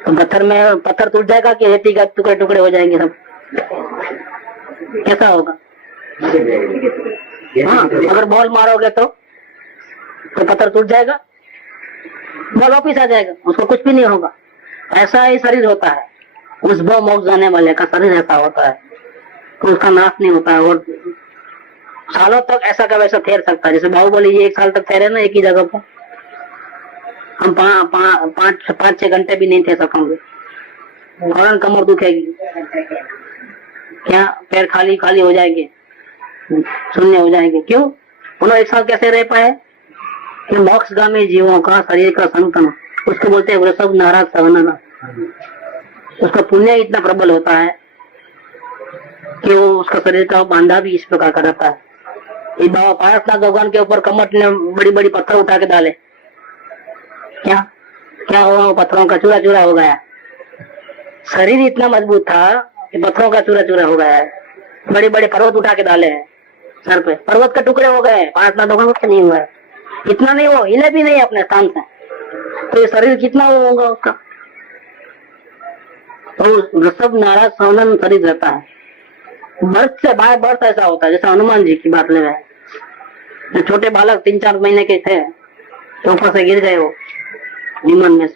तो पत्थर टूट जाएगा कि रेती का टुकड़े टुकड़े हो जाएंगे सब? कैसा होगा? हाँ, अगर बॉल मारोगे तो पत्थर टूट जाएगा, बॉल वापिस आ जाएगा, उसको कुछ भी नहीं होगा। ऐसा ही शरीर होता है, उस भाव मोक्ष जाने वाले का शरीर ऐसा होता है, तो उसका नाश नहीं होता है और सालों तक ऐसा का वैसा ठहर सकता है। जैसे बाहुबली ये 1 साल तक ठहरे ना एक ही जगह पर, हम 5-6 घंटे भी नहीं ठहर सकेंगे, फौरन कमर दुखेगी, क्या पैर खाली खाली हो जाएंगे, शून्य हो जाएंगे। क्यों? उन्होंने 1 साल कैसे रह पाए? कि मोक्षगामी जीवों का शरीर का संतन, उसको बोलते हैं वृषभ नाराज सवनना। उसका पुण्य इतना प्रबल होता है कि वो उसका शरीर का बांधा भी इस प्रकार का रहता है। ये बाबा पारसनाथ भगवान के ऊपर कमट ने बड़ी बड़ी पत्थर उठा के डाले, क्या क्या हुआ? वो पत्थरों का चूरा चूरा हो गया। शरीर इतना मजबूत था कि पत्थरों का चूरा चूरा हो गया है। बड़े बड़े पर्वत उठा के डाले हैं सर पे, पर्वत के टुकड़े हो गए। पारसनाथ भगवान को नहीं हुआ है, इतना नहीं, वो हिले भी नहीं अपने स्थान से। तो ये शरीर कितना होगा उसका? तो वृषभ नाराज सवनन शरीर रहता है। बर्थ से बाय बर्थ ऐसा होता है, जैसा हनुमान जी की बात ले रहे हैं। छोटे बालक 3-4 महीने के थे तो ऊपर से गिर गए वो विमान में से,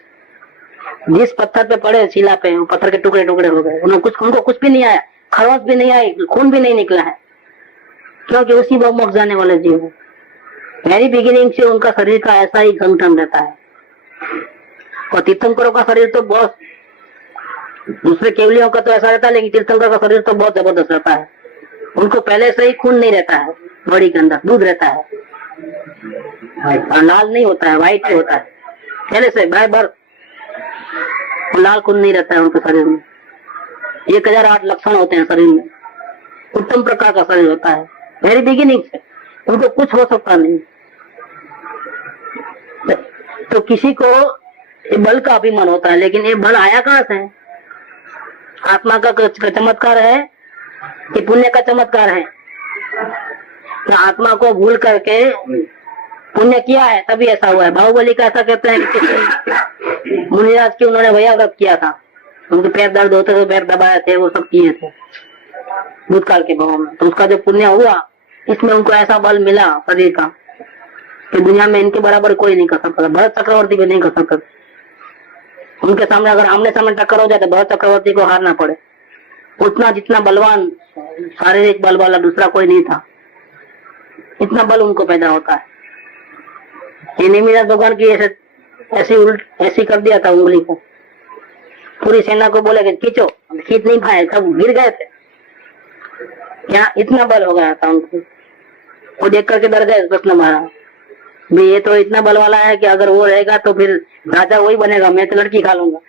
जिस पत्थर पे पड़े शिला पे, वो पत्थर के टुकड़े टुकड़े हो गए। उनको कुछ भी नहीं आया, खरोंच भी नहीं आई, खून भी नहीं निकला है, क्योंकि उसी वो मोक्ष जाने वाले जीव है। वेरी बिगिनिंग से उनका शरीर का ऐसा ही संगठन रहता है। और तीर्थंकरों का शरीर तो बहुत, दूसरे केवलियों का तो ऐसा रहता है, लेकिन तीर्थंकर का शरीर तो बहुत जबरदस्त रहता है। उनको पहले से ही खून नहीं रहता है, बॉडी के अंदर दूध रहता है, और लाल नहीं होता है, व्हाइट होता है पहले से बाय बर्थ। लाल खून नहीं रहता है उनके शरीर में। 1008 लक्षण होते हैं शरीर में, उत्तम प्रकार का शरीर होता है वेरी बिगिनिंग से, उनको कुछ हो सकता नहीं। तो किसी को ये बल का अभिमान होता है, लेकिन ये बल आया कहां से? आत्मा का चमत्कार है कि पुण्य का चमत्कार है? तो आत्मा को भूल करके पुण्य किया है तभी ऐसा हुआ है। बाहुबली का ऐसा कहते हैं कि मुनिराज की उन्होंने वयाव्रत किया था, उनके पैर दर्द होते थे, पैर दबाए थे, वो सब किए थे भूतकाल के भाव में। तो उसका जो पुण्य हुआ, इसमें उनको ऐसा बल मिला शरीर का कि दुनिया में इनके बराबर कोई नहीं कर सकता। भरत चक्रवर्ती भी नहीं कर सकता। उनके सामने अगर आमने सामने टक्कर हो जाए तो भरत चक्रवर्ती को हारना पड़े। उतना जितना बलवान शारीरिक बल वाला दूसरा कोई नहीं था, इतना बल उनको पैदा होता है। ये नेमिराज भगवान की ऐसी कर दिया था उंगली को, पूरी सेना को बोले कि खींचो, खींच नहीं पाए, सब गिर गए थे। क्या इतना बल हो गया था उनको? वो देख करके डर गए कृष्ण महाराज भी, ये तो इतना बल वाला है कि अगर वो रहेगा तो फिर राजा वही बनेगा, मैं तो लड़की खा लूंगा।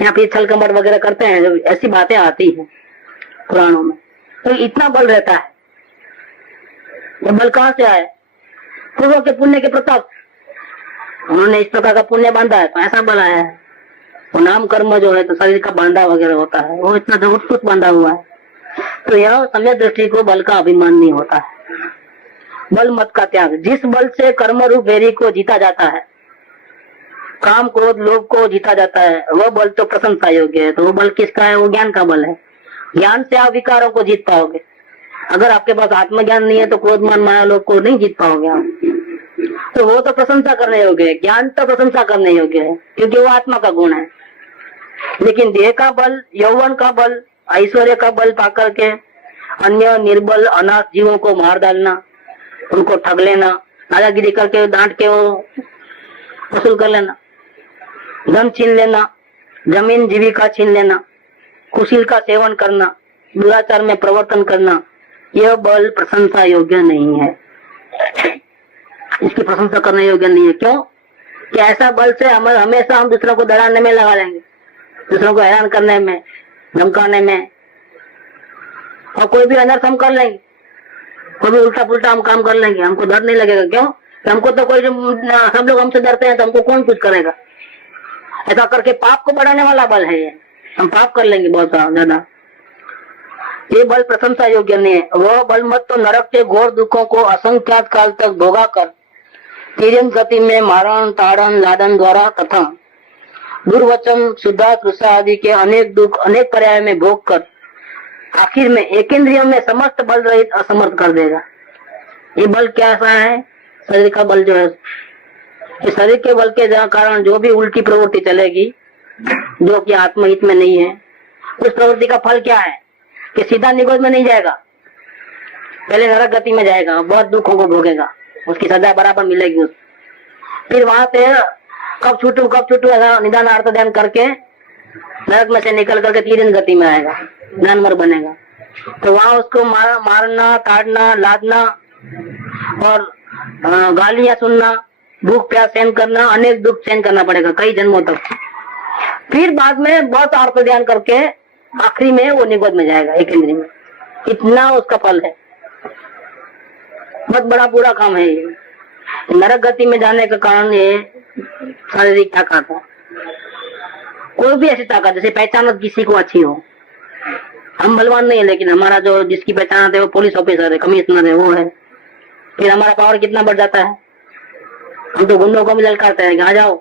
यहाँ पे छल कपट वगैरह करते हैं, जब ऐसी बातें आती हैं पुराणों में, तो इतना बल रहता है। ये बल कहाँ से आए? पूर्व के पुण्य के प्रताप, उन्होंने इस प्रकार का पुण्य बांधा है तो ऐसा बल आया है। वो नाम कर्म जो है तो शरीर का बांधा वगैरह होता है, वो इतना जबरदस्त बांधा हुआ है। तो यह सम्यक दृष्टि को बल का अभिमान नहीं होता है। बल मत का त्याग, जिस बल से कर्म रूप वेरी को जीता जाता है, काम क्रोध लोभ को जीता जाता है, वह बल तो प्रशंसा योग्य है। तो वो बल किसका है? वो ज्ञान का बल है। ज्ञान से आप विकारों को जीत पाओगे। अगर आपके पास आत्मज्ञान नहीं है तो क्रोध मान माया लोभ को नहीं जीत पाओगे आप। तो वो तो प्रशंसा करने योग्य है, ज्ञान तो प्रशंसा करने योग्य है, क्योंकि वो आत्मा का गुण है। लेकिन देह का बल, यौवन का बल, ऐश्वर्य का बल पाकर के अन्य निर्बल अनाथ जीवों को मार डालना, उनको ठग लेना, दादागिरी करके डांट के वो वसूल कर लेना, धन छीन लेना, जमीन जीविका छीन लेना, कुशील का सेवन करना, दुराचार में प्रवर्तन करना, यह बल प्रशंसा योग्य नहीं है। इसकी प्रशंसा करने योग्य नहीं है। क्यों? कि ऐसा बल से हमेशा हम दूसरों को डराने में लगा लेंगे, दूसरों को हैरान करने में, धमकाने में, और कोई भी अनर्थ हम कर लेंगे, कोई भी उल्टा पुल्टा हम काम कर लेंगे, हमको डर नहीं लगेगा। क्यों? हमको तो कोई, सब लोग हमसे डरते हैं तो हमको कौन कुछ करेगा। ऐसा करके पाप को बढ़ाने वाला बल है ये, हम पाप कर लेंगे बहुत ज्यादा। ये बल प्रशंसा योग्य नहीं है। वह बल मत तो नरक के घोर दुखों को असंख्यात काल तक भोगा कर तीर्यम गति में मारण ताड़न लादन द्वारा तथा दुर्वचन शुद्धा कृषा आदि के अनेक दुख अनेक पर्याय में भोग कर आखिर में एक इंद्रियों में समस्त बल रहित असमर्थ कर देगा। ये बल कैसा है? शरीर का बल जो है, इस शरीर के बल के कारण जो भी उल्टी प्रवृत्ति चलेगी जो कि आत्महित में नहीं है, उस प्रवृत्ति का फल क्या है? कि सीधा निगोद में नहीं जाएगा, पहले नरक गति में जाएगा, बहुत दुखों को भोगेगा, उसकी सजा बराबर मिलेगी। फिर वहां से कब छूटू ऐसा निदान अर्थ ध्यान करके नरक में से निकल करके तीर्यन गति में आएगा, जानवर बनेगा। तो वहां उसको मारना ताड़ना लादना और गालियां सुनना, भूख प्यास सहन करना, अनेक दुख सहन करना पड़ेगा कई जन्मों तक। फिर बाद में बहुत अर्थ ध्यान करके आखिरी में वो निगोद में जाएगा एक इंद्रिय में। इतना उसका फल है, बहुत बड़ा बुरा काम है ये। नरक गति में जाने का कारण ये शारीरिक ताकत है। कोई भी ऐसी ताकत, जैसे पहचान किसी को अच्छी हो, हम बलवान नहीं है लेकिन हमारा जो जिसकी पहचान है वो पुलिस ऑफिसर है, कमिश्नर है, वो है, फिर हमारा पावर कितना बढ़ जाता है। हम तो गुंडों को भी ललकारते हैं कि आ जाओ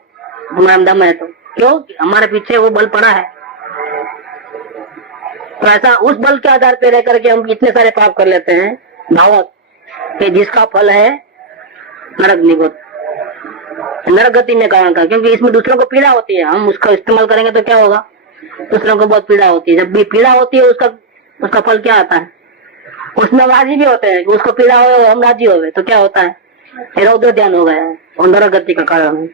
हमारा दम है। तो क्यों? हमारे पीछे वो बल पड़ा है। तो ऐसा उस बल के आधार पे रह करके हम इतने सारे पाप कर लेते हैं भावक कि जिसका फल है नरक निगोत, नरक गति में कारण का। क्योंकि इसमें दूसरों को पीड़ा होती है, हम उसका इस्तेमाल करेंगे तो क्या होगा, दूसरों को बहुत पीड़ा होती है। जब भी पीड़ा होती है उसका फल क्या आता है, उसमें राजी भी होते हैं कि उसको पीड़ा हो और हम राजी हो गए तो क्या होता है, रौद्र ध्यान हो गया है और नरक गति का कारण है।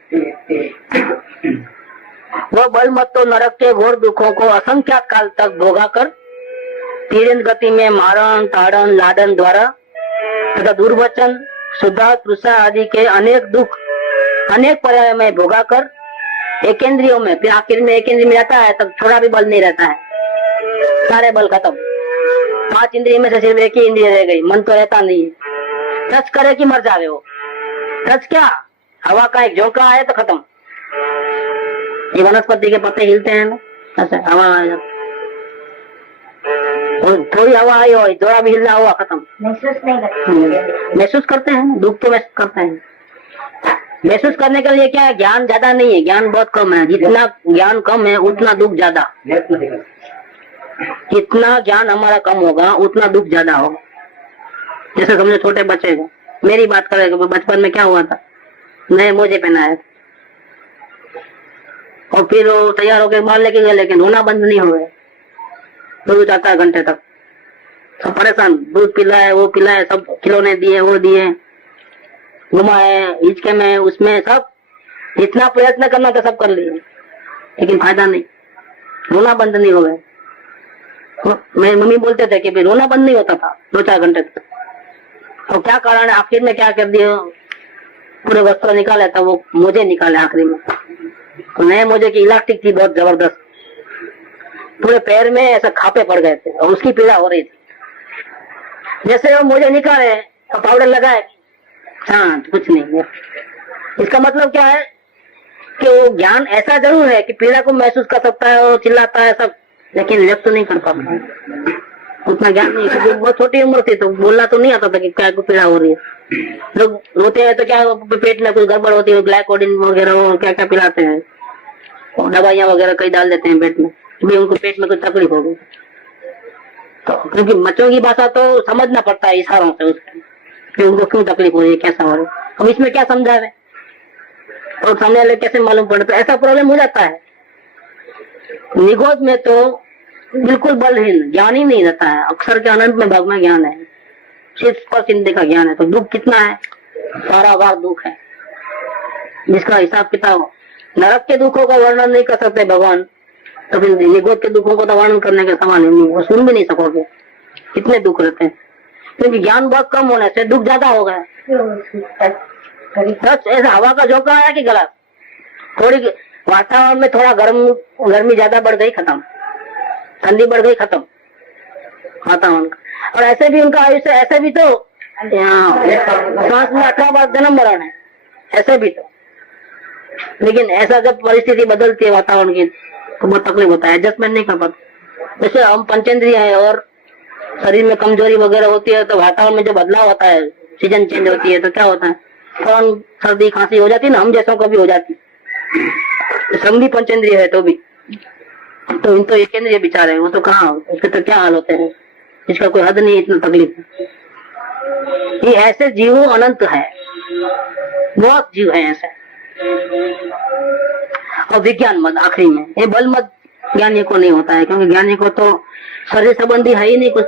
वो बल मत तो नरक के घोर दुखों को असंख्यात काल तक भोगा कर तीव्र गति में मारण ताड़न लाडन द्वारा तथा दुर्वचन शुद्धा तृषा आदि के अनेक दुख अनेक पर्याय में भोगा कर एक इंद्रियों में, फिर आखिर में एक इंद्रिय में जाता है तब थोड़ा भी बल नहीं रहता है, सारे बल खत्म। 5 इंद्रिय में से सिर्फ एक ही इंद्रिय रह गई, मन तो रहता नहीं है। टच करे कि मर जावे वो, टच क्या, हवा का एक झोंका आए तो खत्म। ये वनस्पति के पत्ते हिलते हैं ना, ऐसे हवा आ जाती, थोड़ी हवा आई हो थोड़ा भी हिलना हुआ खत्म। महसूस नहीं करते, महसूस करते हैं, दुख तो महसूस करते हैं। महसूस करने के लिए क्या है, ज्ञान ज्यादा नहीं है, ज्ञान बहुत कम है। जितना ज्ञान कम है उतना दुख ज्यादा, जितना ज्ञान हमारा कम होगा उतना दुख ज्यादा होगा। जैसे समझो छोटे बच्चे को, मेरी बात करेगा, बचपन में क्या हुआ था, नए मोजे पहनाए और फिर वो तैयार होकर बाहर लेके गए, लेकिन रोना बंद नहीं हो गया 2-4 घंटे तक। सब परेशान, दूध पिलाए वो पिलाए, सब खिलौने दिए वो दिए, घुमाए हिचके में उसमें, सब इतना प्रयत्न करना था सब कर लिए, लेकिन फायदा नहीं, रोना बंद नहीं हो गया। मेरी मम्मी बोलते थे कि भाई रोना बंद नहीं होता था 2-4 घंटे तक। और क्या कारण है, आखिर में क्या कर दिए, पूरे वस्त्र निकाले था, वो मोजे निकाले आखिरी में। तो नए मोजे की इलास्टिक थी बहुत जबरदस्त, पूरे पैर में ऐसा खापे पड़ गए थे और उसकी पीड़ा हो रही थी। जैसे वो मोजे निकाले और पाउडर लगाए, शांत, कुछ नहीं। इसका मतलब क्या है कि वो ज्ञान ऐसा जरूर है कि पीड़ा को महसूस कर सकता है, वो चिल्लाता है सब, लेकिन व्यक्त नहीं कर पाता है, उतना ज्ञान नहीं। क्योंकि बहुत छोटी उम्र थी तो बोलना तो नहीं आता था कि क्या को पीड़ा हो रही है। लोग रोते हैं तो क्या पेट में कुछ गड़बड़ होती है, ग्लाइकोडिन वगैरह और क्या क्या पिलाते हैं, और दवाइयां वगैरह कई डाल देते हैं पेट में, भी उनको पेट में कुछ तकलीफ होगी। तो क्योंकि बच्चों की भाषा तो समझना पड़ता है इशारों से उसको, कि उनको क्यों तकलीफ हो रही है, कैसा हो रहा है। अब इसमें क्या समझा है और सामने वाले कैसे मालूम पड़ता है, ऐसा प्रॉब्लम हो जाता है। निगोद में तो बिल्कुल बलहीन ज्ञान ही नहीं रहता है, अक्षर के अनंत में भाग में ज्ञान है, सिर्फ स्पर्श इंद्रिय का ज्ञान है। तो दुख कितना है, सारा बार दुख है, जिसका हिसाब किताब। नरक के दुखों का वर्णन नहीं कर सकते भगवान, तो फिर निगोद के दुखों को तो वर्णन करने का सवाल ही नहीं, वो सुन भी नहीं सकोगे, कितने दुख रहते हैं। क्योंकि ज्ञान बहुत कम होने से दुख ज्यादा हो गया। ऐसा हवा का झोंका आया कि गला, थोड़ी वातावरण में थोड़ा गर्मी ज्यादा बढ़ गई, खत्म, ठंडी बढ़ गई, खत्म वातावरण का। और ऐसे भी उनका आयुष्य, ऐसे भी तो सांस में 18 बार जन्म मरण है, ऐसे भी तो। लेकिन ऐसा जब परिस्थिति बदलती है वातावरण की तो बहुत तकलीफ होता है, एडजस्टमेंट नहीं कर पाते। जैसे हम पंचेंद्रिय है और शरीर में कमजोरी वगैरह होती है तो वातावरण में जो बदलाव होता है, सीजन चेंज होती है तो क्या होता है, फौरन सर्दी खांसी हो जाती है ना, हम जैसों को भी हो जाती है। संधि पंचेंद्रिय है तो भी, तो इन तो एक इंद्रिय विचार है, वो तो कहाँ, उसके तो क्या हाल होते हैं, इसका कोई हद नहीं, इतना तकलीफ है। ये ऐसे जीवों अनंत है, बहुत जीव है ऐसे। और विज्ञान मत आखिरी में, ये बल मत ज्ञानी को नहीं होता है, क्योंकि ज्ञानी को तो शरीर संबंधी है ही नहीं कुछ।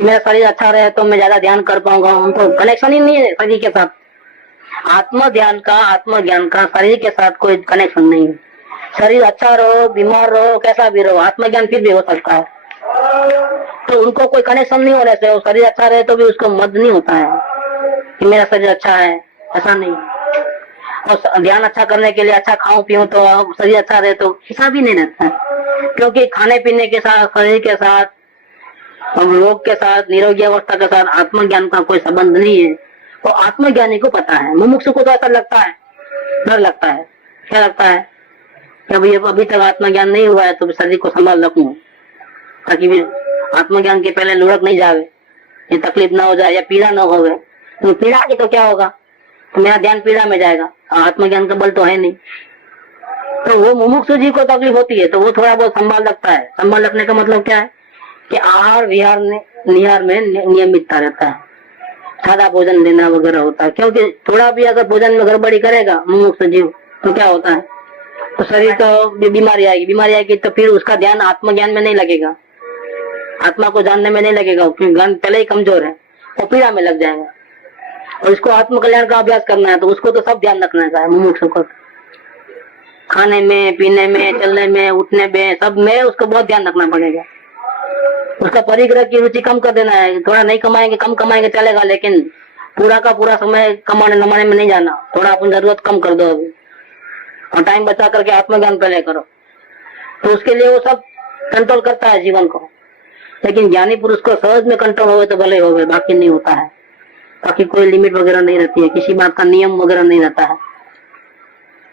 मेरा शरीर अच्छा रहे तो मैं ज्यादा ध्यान कर पाऊंगा, उनको कनेक्शन ही नहीं है शरीर के साथ। आत्म ध्यान का, आत्मज्ञान का शरीर के साथ कोई कनेक्शन नहीं है। शरीर अच्छा रहो, बीमार रहो, कैसा भी रहो, आत्मज्ञान फिर भी हो सकता है। तो उनको कोई कनेक्शन नहीं होने से, शरीर अच्छा रहे तो भी उसको मद नहीं होता है कि मेरा शरीर अच्छा है, ऐसा नहीं। और ध्यान अच्छा करने के लिए अच्छा खाऊं पीऊं तो शरीर अच्छा रहे, तो ऐसा भी नहीं रहता है। क्योंकि खाने पीने के साथ, शरीर के साथ, रोग के साथ, निरोगी अवस्था के साथ आत्मज्ञान का कोई संबंध नहीं है। वो आत्मज्ञानी को पता है। मुमुक्षु को तो ऐसा लगता है, डर लगता है। क्या लगता है कि अभी तक आत्मज्ञान नहीं हुआ है तो शरीर को संभाल रखूं, ताकि आत्मज्ञान के पहले लुढ़क नहीं जावे, ये तकलीफ ना हो जाए या पीड़ा ना हो। तो पीड़ा की तो क्या होगा, तो मेरा ध्यान पीड़ा में जाएगा, आत्मज्ञान का बल तो है नहीं। तो वो मुमुक्षु जी को तकलीफ होती है तो वो थोड़ा बहुत संभाल रखता है। संभाल रखने का मतलब क्या है कि आहार विहार निहार में नियमितता रहता है, सादा भोजन लेना वगैरह होता है। क्योंकि थोड़ा भी अगर भोजन में गड़बड़ी करेगा मुमुक्ष जीव तो क्या होता है, तो शरीर को बीमारी आएगी तो फिर उसका ध्यान आत्मज्ञान में नहीं लगेगा, आत्मा को जानने में नहीं लगेगा, फिर ज्ञान पहले ही कमजोर है, वो पीड़ा में लग जाएगा। और इसको आत्म कल्याण का अभ्यास करना है तो उसको तो सब ध्यान रखना है मुमुक्ष को, खाने में, पीने में, चलने में, उठने में, सब में उसको बहुत ध्यान रखना पड़ेगा। उसका परिग्रह की रुचि कम कर देना है, थोड़ा नहीं कमाएंगे, कम कमाएंगे चलेगा, लेकिन पूरा का पूरा समय कमाने नमाने में नहीं जाना, थोड़ा अपनी जरूरत कम कर दो अभी और टाइम बचा करके आत्मज्ञान पहले करो, तो उसके लिए वो सब कंट्रोल करता है जीवन को। लेकिन ज्ञानी पुरुष को सहज में कंट्रोल हो तो भले हो गए, बाकी नहीं होता है, बाकी कोई लिमिट वगैरह नहीं रहती है, किसी बात का नियम वगैरह नहीं रहता है।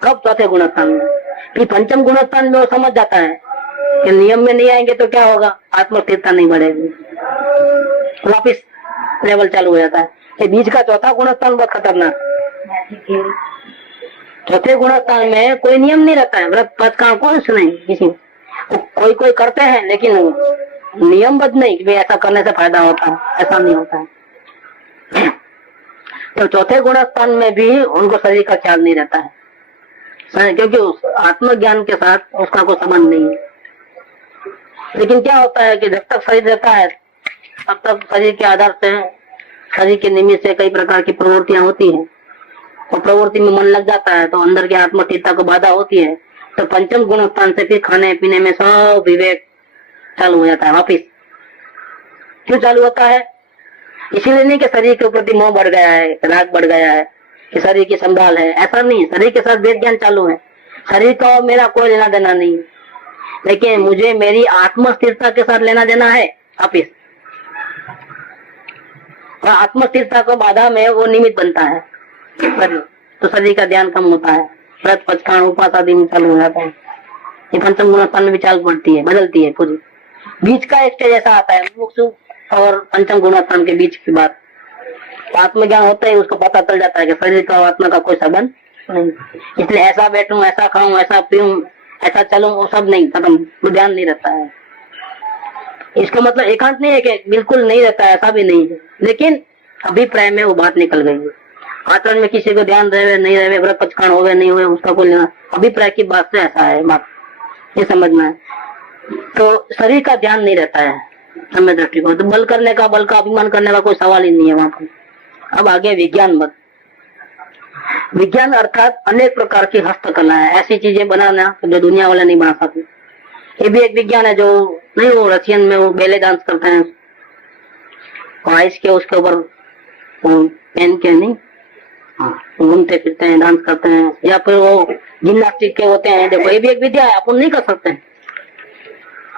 कब चौथे गुणस्थान में, फिर पंचम गुणस्थान में वो समझ जाता है कि नियम में नहीं आएंगे तो क्या होगा, आत्मस्थिरता नहीं बढ़ेगी, वापिस लेवल चालू हो जाता है। ये बीच का चौथा गुणस्थान बहुत खतरनाक। चौथे गुणस्थान में कोई नियम नहीं रहता है, व्रत पथ का कुछ नहीं, किसी कोई करते हैं लेकिन नियमबद्ध नहीं कि ऐसा करने से फायदा होता है, ऐसा नहीं होता है। तो चौथे गुणस्थान में भी उनको शरीर का ख्याल नहीं रहता है, क्योंकि उस आत्मज्ञान के साथ उसका कोई संबंध नहीं है। लेकिन क्या होता है कि जब तक शरीर रहता है तब तक शरीर के आधार से, शरीर के निमित्त से कई प्रकार की प्रवृत्तियां होती हैं, और प्रवृत्ति में मन लग जाता है तो अंदर की आत्मस्थिरता को बाधा होती है। तो पंचम गुण स्थान से फिर खाने पीने में सब विवेक चालू हो जाता है वापिस। क्यों चालू होता है? इसीलिए नहीं कि शरीर के प्रति मोह बढ़ गया है, राग बढ़ गया है, कि शरीर की संभाल है, ऐसा नहीं। शरीर के साथ वेद ज्ञान चालू है, शरीर का मेरा कोई लेना देना नहीं, लेकिन मुझे मेरी आत्म स्थिरता के साथ लेना देना है वापिस। और आत्म स्थिरता को बाधा में वो निमित्त बनता है शरीर, तो शरीर का ध्यान कम होता है, व्रत पचकाण उपास आदि में चालू हो जाता है। ये पंचम गुणस्थान में भी चाल पड़ती है, बदलती है पूरी। बीच का एक स्टेज ऐसा आता है मुमुक्षु और पंचम गुणस्थान के बीच की बात, आत्मज्ञान होता है, उसको पता चल जाता है कि शरीर का आत्मा का कोई संबंध नहीं, इसलिए ऐसा बैठूं, ऐसा खाऊं, ऐसा पीऊं, ऐसा चलूं, वो सब नहीं, खत्म, ध्यान नहीं रहता है। इसका मतलब एकांत नहीं है कि बिल्कुल नहीं रहता है, ऐसा भी नहीं है, लेकिन अभिप्राय में वो बात निकल गई है। आचरण में किसी को ध्यान रहे नहीं रहे, व्रत पचकाण हो गए नहीं हुए, उसका कोई लेना, अभिप्राय की बात से ऐसा है बात, ये समझना है। तो शरीर का ध्यान नहीं रहता है समय दृष्टिकोण, तो बल करने का, बल का अभिमान करने का कोई सवाल ही नहीं है वहां पर। अब आगे विज्ञान मत। विज्ञान अर्थात अनेक प्रकार की हस्तकला है, ऐसी चीजें बनाना जो दुनिया वाले नहीं बना सकते। ये भी एक विज्ञान है, जो नहीं वो रशियन में वो बेले डांस करते हैं, आइस के उसके ऊपर पहन के नहीं घूमते फिरते हैं, डांस करते हैं, या फिर वो जिम्नास्टिक के होते हैं। देखो ये भी एक विद्या है, अपन नहीं कर सकते,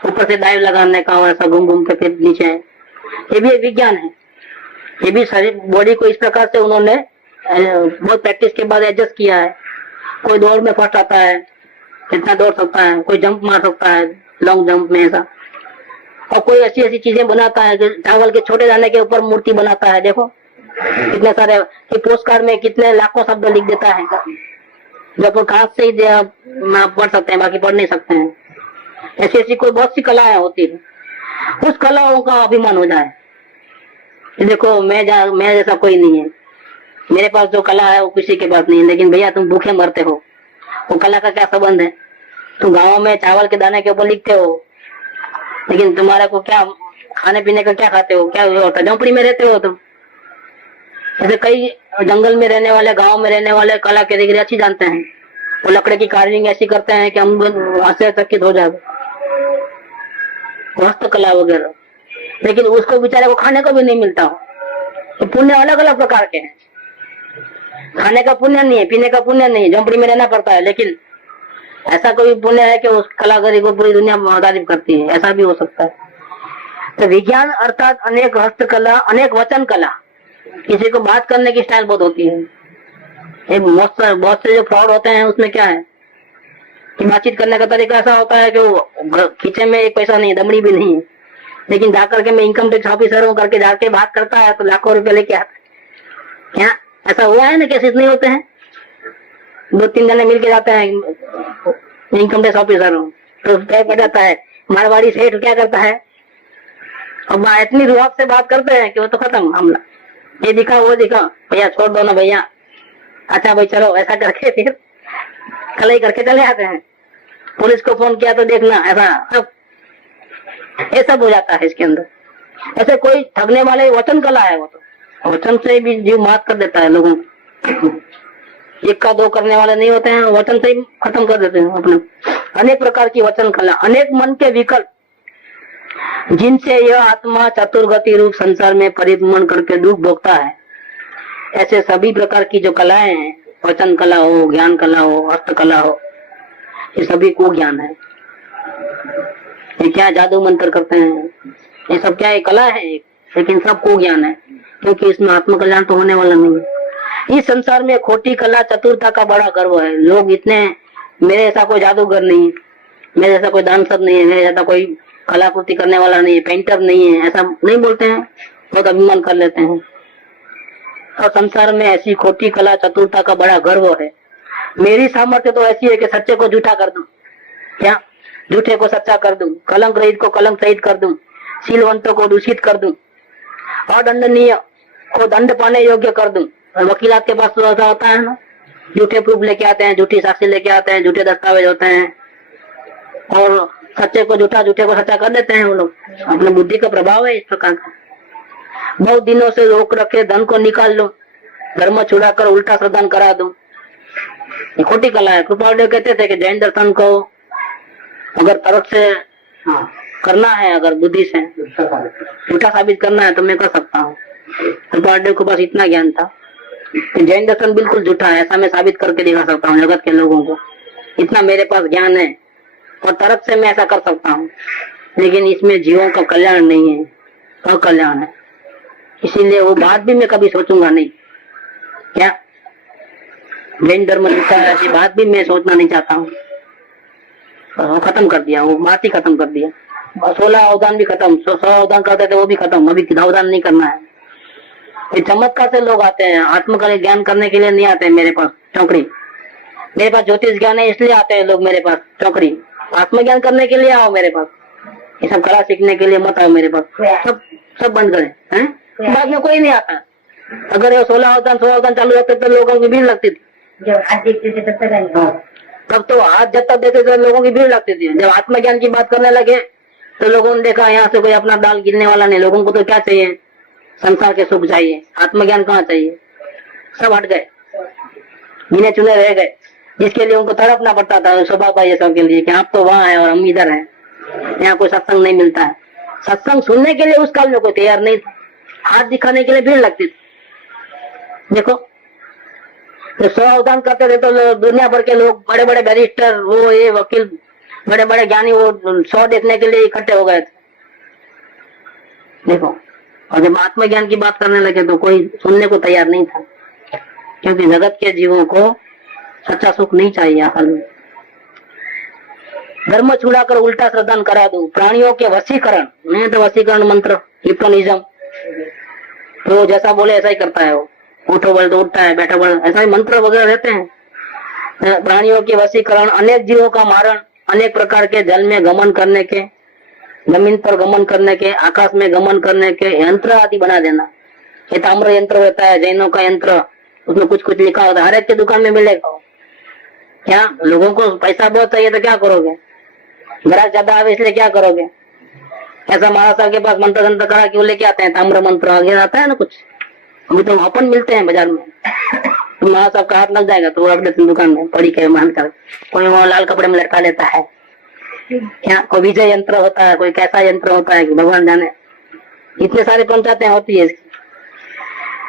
ऊपर से डाइव लगाने का और ऐसा घूम घूम के फिर नीचे, ये भी एक विज्ञान है। ये भी शरीर बॉडी को इस प्रकार से उन्होंने बहुत प्रैक्टिस के बाद एडजस्ट किया है। कोई दौड़ में फर्स्ट आता है, कितना दौड़ सकता है, कोई जंप मार सकता है लॉन्ग जंप में ऐसा, और कोई ऐसी ऐसी चीजें बनाता है कि चावल के छोटे दाने के ऊपर मूर्ति बनाता है। देखो कितने सारे कि पोस्ट कार्ड में कितने लाखों शब्द लिख देता है, जो अपन कांच से ही पढ़ सकते हैं, बाकी पढ़ नहीं सकते हैं। ऐसी ऐसी कोई बहुत सी कलाएं होती है, उस कलाओं का अभिमान हो जाए। देखो मैं जैसा कोई नहीं है, मेरे पास जो कला है वो किसी के पास नहीं है। लेकिन भैया तुम भूखे मरते हो, वो कला का क्या संबंध है? तुम गाँव में चावल के दाने के ऊपर लिखते हो, लेकिन तुम्हारे को क्या खाने पीने का क्या खाते हो, क्या होता है? झोपड़ी में रहते हो तुम। जैसे कई जंगल में रहने वाले, गांव में रहने वाले कला के डिग्री अच्छी जानते हैं, वो लकड़े की कार्विंग ऐसी करते हैं कि हम आश्चर्यचकित हो जाए, हस्तकला वगैरह। लेकिन उसको बेचारे को खाने को भी नहीं मिलता हो। तो पुण्य अलग अलग प्रकार के हैं, खाने का पुण्य नहीं है, पीने का पुण्य नहीं है, झोंपड़ी में रहना पड़ता है। लेकिन ऐसा कोई पुण्य है कि उस कलाकारी को पूरी दुनिया तारीफ करती है, ऐसा भी हो सकता है। तो विज्ञान अर्थात अनेक हस्तकला, अनेक वचन कला। किसी को बात करने की स्टाइल बहुत होती है, बहुत से जो फ्रॉड होते हैं उसमें क्या है कि बातचीत करने का तरीका ऐसा होता है कि वो खींचे में एक पैसा नहीं, दमड़ी भी नहीं है, लेकिन जाकर के मैं इनकम टैक्स ऑफिसर हूँ करके जाके बात करता है तो लाखों रुपए लेके आता है। क्या ऐसा हुआ है ना? केसेस नहीं होते हैं? 2-3 जने मिलके जाते हैं, इनकम टैक्स ऑफिसर हूँ, तो तय पड़ जाता है। मारवाड़ी सेठ क्या करता है, अब इतनी रुआब से बात करते हैं कि वो तो खत्म मामला, ये दिखा वो दिखा, भैया छोड़ दो ना भैया, अच्छा भाई चलो, ऐसा करके फिर कलई करके चले आते हैं। पुलिस को फोन किया तो देखना, ऐसा सब ये सब हो जाता है इसके अंदर। ऐसे कोई ठगने वाले वचन कला है, वो तो वचन से भी जीव मात कर देता है लोगों को। एक का दो करने वाले नहीं होते हैं, वचन से ही खत्म कर देते हैं अपने। अनेक प्रकार की वचन कला, अनेक मन के विकल्प, जिनसे यह आत्मा चतुर्गति रूप संसार में परिभ्रमण करके दुख भोगता है। ऐसे सभी प्रकार की जो कलाएं हैं, वचन कला हो, ज्ञान कला हो, अर्थ कला हो, ये सभी को ज्ञान है। ये क्या जादू मंत्र करते हैं, ये सब क्या है, कला है, लेकिन सबको ज्ञान है, क्योंकि इसमें आत्म कल्याण तो होने वाला नहीं है। इस संसार में खोटी कला चतुरता का बड़ा गर्व है। लोग इतने, मेरे ऐसा कोई जादूगर नहीं है, मेरे ऐसा कोई दानशूर नहीं है, मेरे ऐसा कोई कलाकृति करने वाला नहीं है, पेंटर नहीं है, ऐसा नहीं बोलते हैं, बहुत अभिमान कर लेते हैं। और संसार में ऐसी खोटी कला चतुरता का बड़ा गर्व है। मेरी सामर्थ्य तो ऐसी है कि सच्चे को झूठा कर दूं, क्या झूठे को सच्चा कर दूं, कलंक रहित को कलंक सहित कर दूं, शीलवंतों को दूषित कर दूं, और दंडनीय को दंड पाने योग्य कर दूं। वकीलात के पास तो ऐसा होता है ना, झूठे प्रूफ लेके आते हैं, झूठी साक्षी लेके आते हैं, झूठे दस्तावेज होते हैं, और सच्चे को झूठा, झूठे को सच्चा कर देते हैं वो लोग। अपने बुद्धि का प्रभाव है इस प्रकार का। बहुत दिनों से रोक रखे धन को निकाल लो, धर्म छुड़ाकर उल्टा श्रद्धान करा दो, ये खोटी कला है। कृपालदेव कहते थे कि जैन दर्शन को अगर तर्क से करना है, अगर बुद्धि से झूठा साबित करना है तो मैं कर सकता हूँ। कृपालदेव के पास इतना ज्ञान था कि जैन दर्शन बिल्कुल झूठा है, ऐसा मैं साबित करके दिखा सकता हूँ जगत के लोगों को, इतना मेरे पास ज्ञान है, और तर्क से मैं ऐसा कर सकता हूँ। लेकिन इसमें जीवों का कल्याण नहीं है, अकल्याण है, इसीलिए वो बात भी मैं कभी सोचूंगा नहीं। क्या जैन धर्म झूठा है, ऐसी बात भी मैं सोचना नहीं चाहता हूँ। वो खत्म कर दिया, वो बात ही खत्म कर दिया। 16 अवदान भी खत्म, 100 अवदान करते थे वो भी खत्म, अभी अवदान नहीं करना है। ये चमत्कार से लोग आते हैं, आत्मकल ज्ञान करने के लिए नहीं आते हैं मेरे पास चौकड़ी। मेरे पास ज्योतिष ज्ञान है इसलिए आते हैं लोग मेरे पास चौकड़ी। आत्मज्ञान करने के लिए आओ मेरे पास, ये सब कला सीखने के लिए मत आओ मेरे पास। सब बंद करें हैं, बाद में कोई नहीं आता। अगर ये 16 अवदान चालू रहते तो लोगों की भीड़ लगती थी। जब हाथ देखते थे तब तक तब तो हाथ जब तक देते थे लोगों की भीड़ लगती थी। जब आत्मज्ञान की बात करने लगे तो लोगों ने देखा यहाँ से कोई अपना दाल गिरने वाला नहीं। लोगों को तो क्या चाहिए, संसार के सुख चाहिए, आत्मज्ञान कहाँ चाहिए। सब हट गए, गिने चुने रह गए, जिसके लिए उनको तड़पना पड़ता था स्वभाव भाई ये सब के लिए कि आप तो वहाँ है और हम इधर हैं, यहाँ कोई सत्संग नहीं मिलता है। सत्संग सुनने के लिए उस काल में कोई तैयार नहीं था, हाथ दिखाने के लिए भीड़ लगती थी। देखो तो 100 अवदान करते थे तो दुनिया भर के लोग, बड़े बड़े बैरिस्टर, वो ये वकील, बड़े बड़े ज्ञानी, वो 100 देखने के लिए इकट्ठे हो गए थे। देखो, और जब आत्मज्ञान की बात करने लगे तो कोई सुनने को तैयार नहीं था, क्योंकि जगत के जीवों को सच्चा सुख नहीं चाहिए। असल में धर्म छुड़ाकर उल्टा श्रद्धान करा दूं, प्राणियों के वशीकरण, नहीं तो वशीकरण मंत्र, हिप्नोटिज्म, तो जैसा बोले ऐसा ही करता है वो। उठो बोले तो उठता है, बैठो बोले, ऐसा ही मंत्र वगैरह रहते हैं। प्राणियों के वशीकरण, अनेक जीवों का मारण, अनेक प्रकार के जल में गमन करने के, जमीन पर गमन करने के, आकाश में गमन करने के यंत्र आदि बना देना। ये ताम्र यंत्र रहता है, जैनों का यंत्र, उसमें कुछ कुछ लिखा होता है, हर एक की दुकान में मिलेगा। क्या लोगों को पैसा बहुत चाहिए तो क्या करोगे, ग्राहक ज्यादा आवे इसलिए क्या करोगे। ऐसा महाराज साहब के पास मंत्र तंत्र करा के वो लेके आते हैं, ताम्र मंत्र आगे आता है ना कुछ, अभी तो अपन मिलते हैं बाजार में। तो महाराज साहब का हाथ लग जाएगा तो वो रख देते दुकान में पड़ी के मान कर, कोई वो लाल कपड़े में लटका लेता है। क्या कोई विजय यंत्र होता है, कोई कैसा यंत्र होता है कि भगवान जाने, इतने सारे पंचायतें होती है इसकी।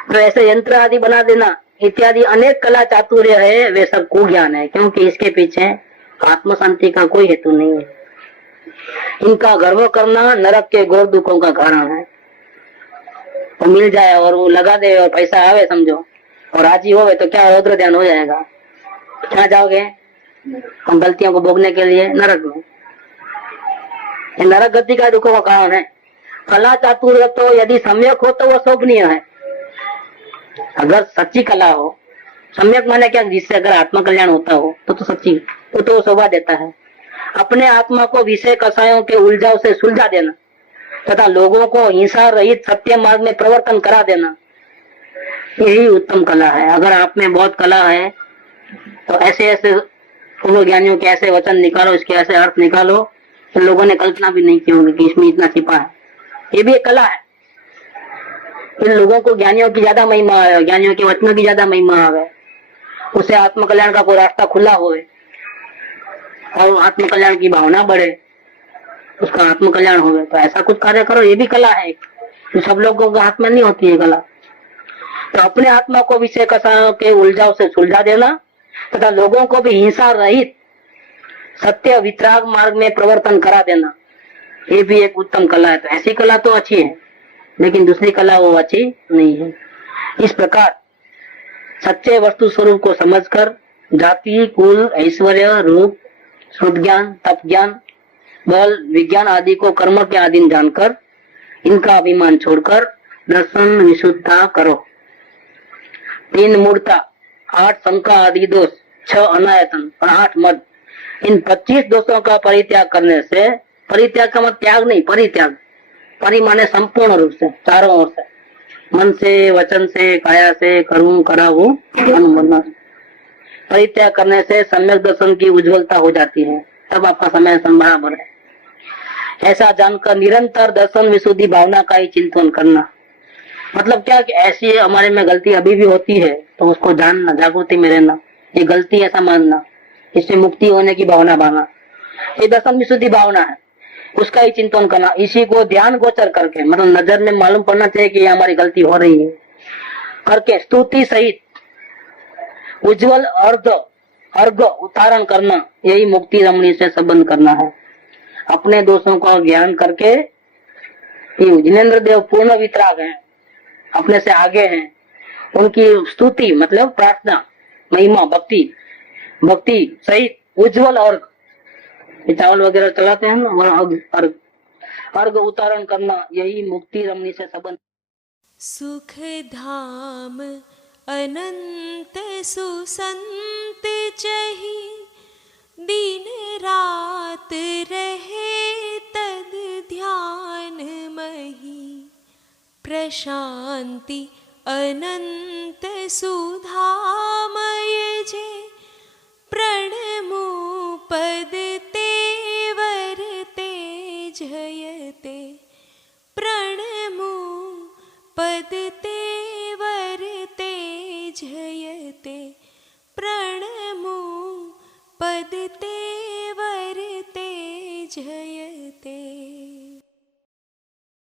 तो ऐसे यंत्र आदि बना देना इत्यादि अनेक कला चातुर्य है, वे सब कुज्ञान है, क्योंकि इसके पीछे आत्म शांति का कोई हेतु नहीं है। इनका गर्व करना नरक के घोर दुखों का कारण है। तो मिल जाए और वो लगा दे और पैसा आवे समझो और राजी होवे तो क्या रौद्र ध्यान हो जाएगा। कहाँ जाओगे हम गलतियों को भोगने के लिए, नरक में। ये नरक गति का दुखों का कारण है। कला चातुर्य तो यदि सम्यक हो तो वो शोभनीय है। अगर सच्ची कला हो, सम्यक माने क्या, जिससे अगर आत्मा कल्याण होता हो तो सच्ची, तो शोभा देता है। अपने आत्मा को विषय कषायों के उलझाव से सुलझा देना, तथा लोगों को हिंसा रहित सत्य मार्ग में प्रवर्तन करा देना, यही उत्तम कला है। अगर आप में बहुत कला है तो ऐसे ऐसे पूर्व ज्ञानियों के ऐसे वचन निकालो, इसके ऐसे अर्थ निकालो, तो लोगों ने कल्पना भी नहीं की होगी कि इसमें इतना छिपा है। ये भी एक कला है। इन लोगों को ज्ञानियों की ज्यादा महिमा है, ज्ञानियों के वचनों की ज्यादा महिमा है, उससे आत्मकल्याण का कोई रास्ता खुला होए और आत्मकल्याण की भावना बढ़े, उसका आत्मकल्याण होवे, तो ऐसा कुछ कार्य करो। ये भी कला है, तो सब लोगों के हाथ में नहीं होती है कला। तो अपने आत्मा को विषय कसायों के उलझाव से सुलझा देना तथा लोगों को भी हिंसा रहित सत्य वितराग मार्ग में प्रवर्तन करा देना, ये भी एक उत्तम कला है। तो ऐसी कला तो अच्छी है, लेकिन दूसरी कला वो अच्छी नहीं है। इस प्रकार सच्चे वस्तु स्वरूप को समझकर जाति, कुल, ऐश्वर्य, रूप, श्रुत ज्ञान, तप ज्ञान, बल, विज्ञान आदि को कर्म के अधीन जानकर इनका अभिमान छोड़कर दर्शन विशुद्धता करो। 3 मूर्ता, 8 शंका आदि दोष, 6 अनायतन और 8 मद, इन 25 दोषों का परित्याग करने से, परित्याग का मतलब त्याग नहीं, परित्याग, परि माने संपूर्ण रूप से, चारों ओर से, मन से, वचन से, काया से, कर्म करावू अनुबंधन, परित्याग करने से सम्यक दर्शन की उज्ज्वलता हो जाती है, तब आपका समय बराबर है। ऐसा जानकर निरंतर दर्शन विशुद्धि भावना का ही चिंतन करना। मतलब क्या कि ऐसी हमारे में गलती अभी भी होती है तो उसको जानना, जागृति में रहना, ये गलती ऐसा मानना, इससे मुक्ति होने की भावना भावना, ये दर्शन विशुद्धि भावना है, उसका ही चिंतन करना। इसी को ध्यान गोचर करके, मतलब नजर में मालूम पड़ना चाहिए कि ये हमारी गलती हो रही है, करके स्तुति सहित उज्जवल अर्घ उतारण करना, यही मुक्ति रमणी से संबंध करना है। अपने दोषों का ज्ञान करके, जिनेन्द्र देव पूर्ण वितराग हैं, अपने से आगे हैं, उनकी स्तुति मतलब प्रार्थना, महिमा, भक्ति सहित उज्जवल अर्घ, चावल वगैरह चलाते हैं ना, अर्घ उतारण करना, यही मुक्ति रमणी से संबंध। सुख धाम अनंत सुसंत चही, दिन रात रहे तद ध्यान मही, प्रशांति अनंत सुधामय जे, प्रणमो पद ते वरते जयते, प्रणमो पद ते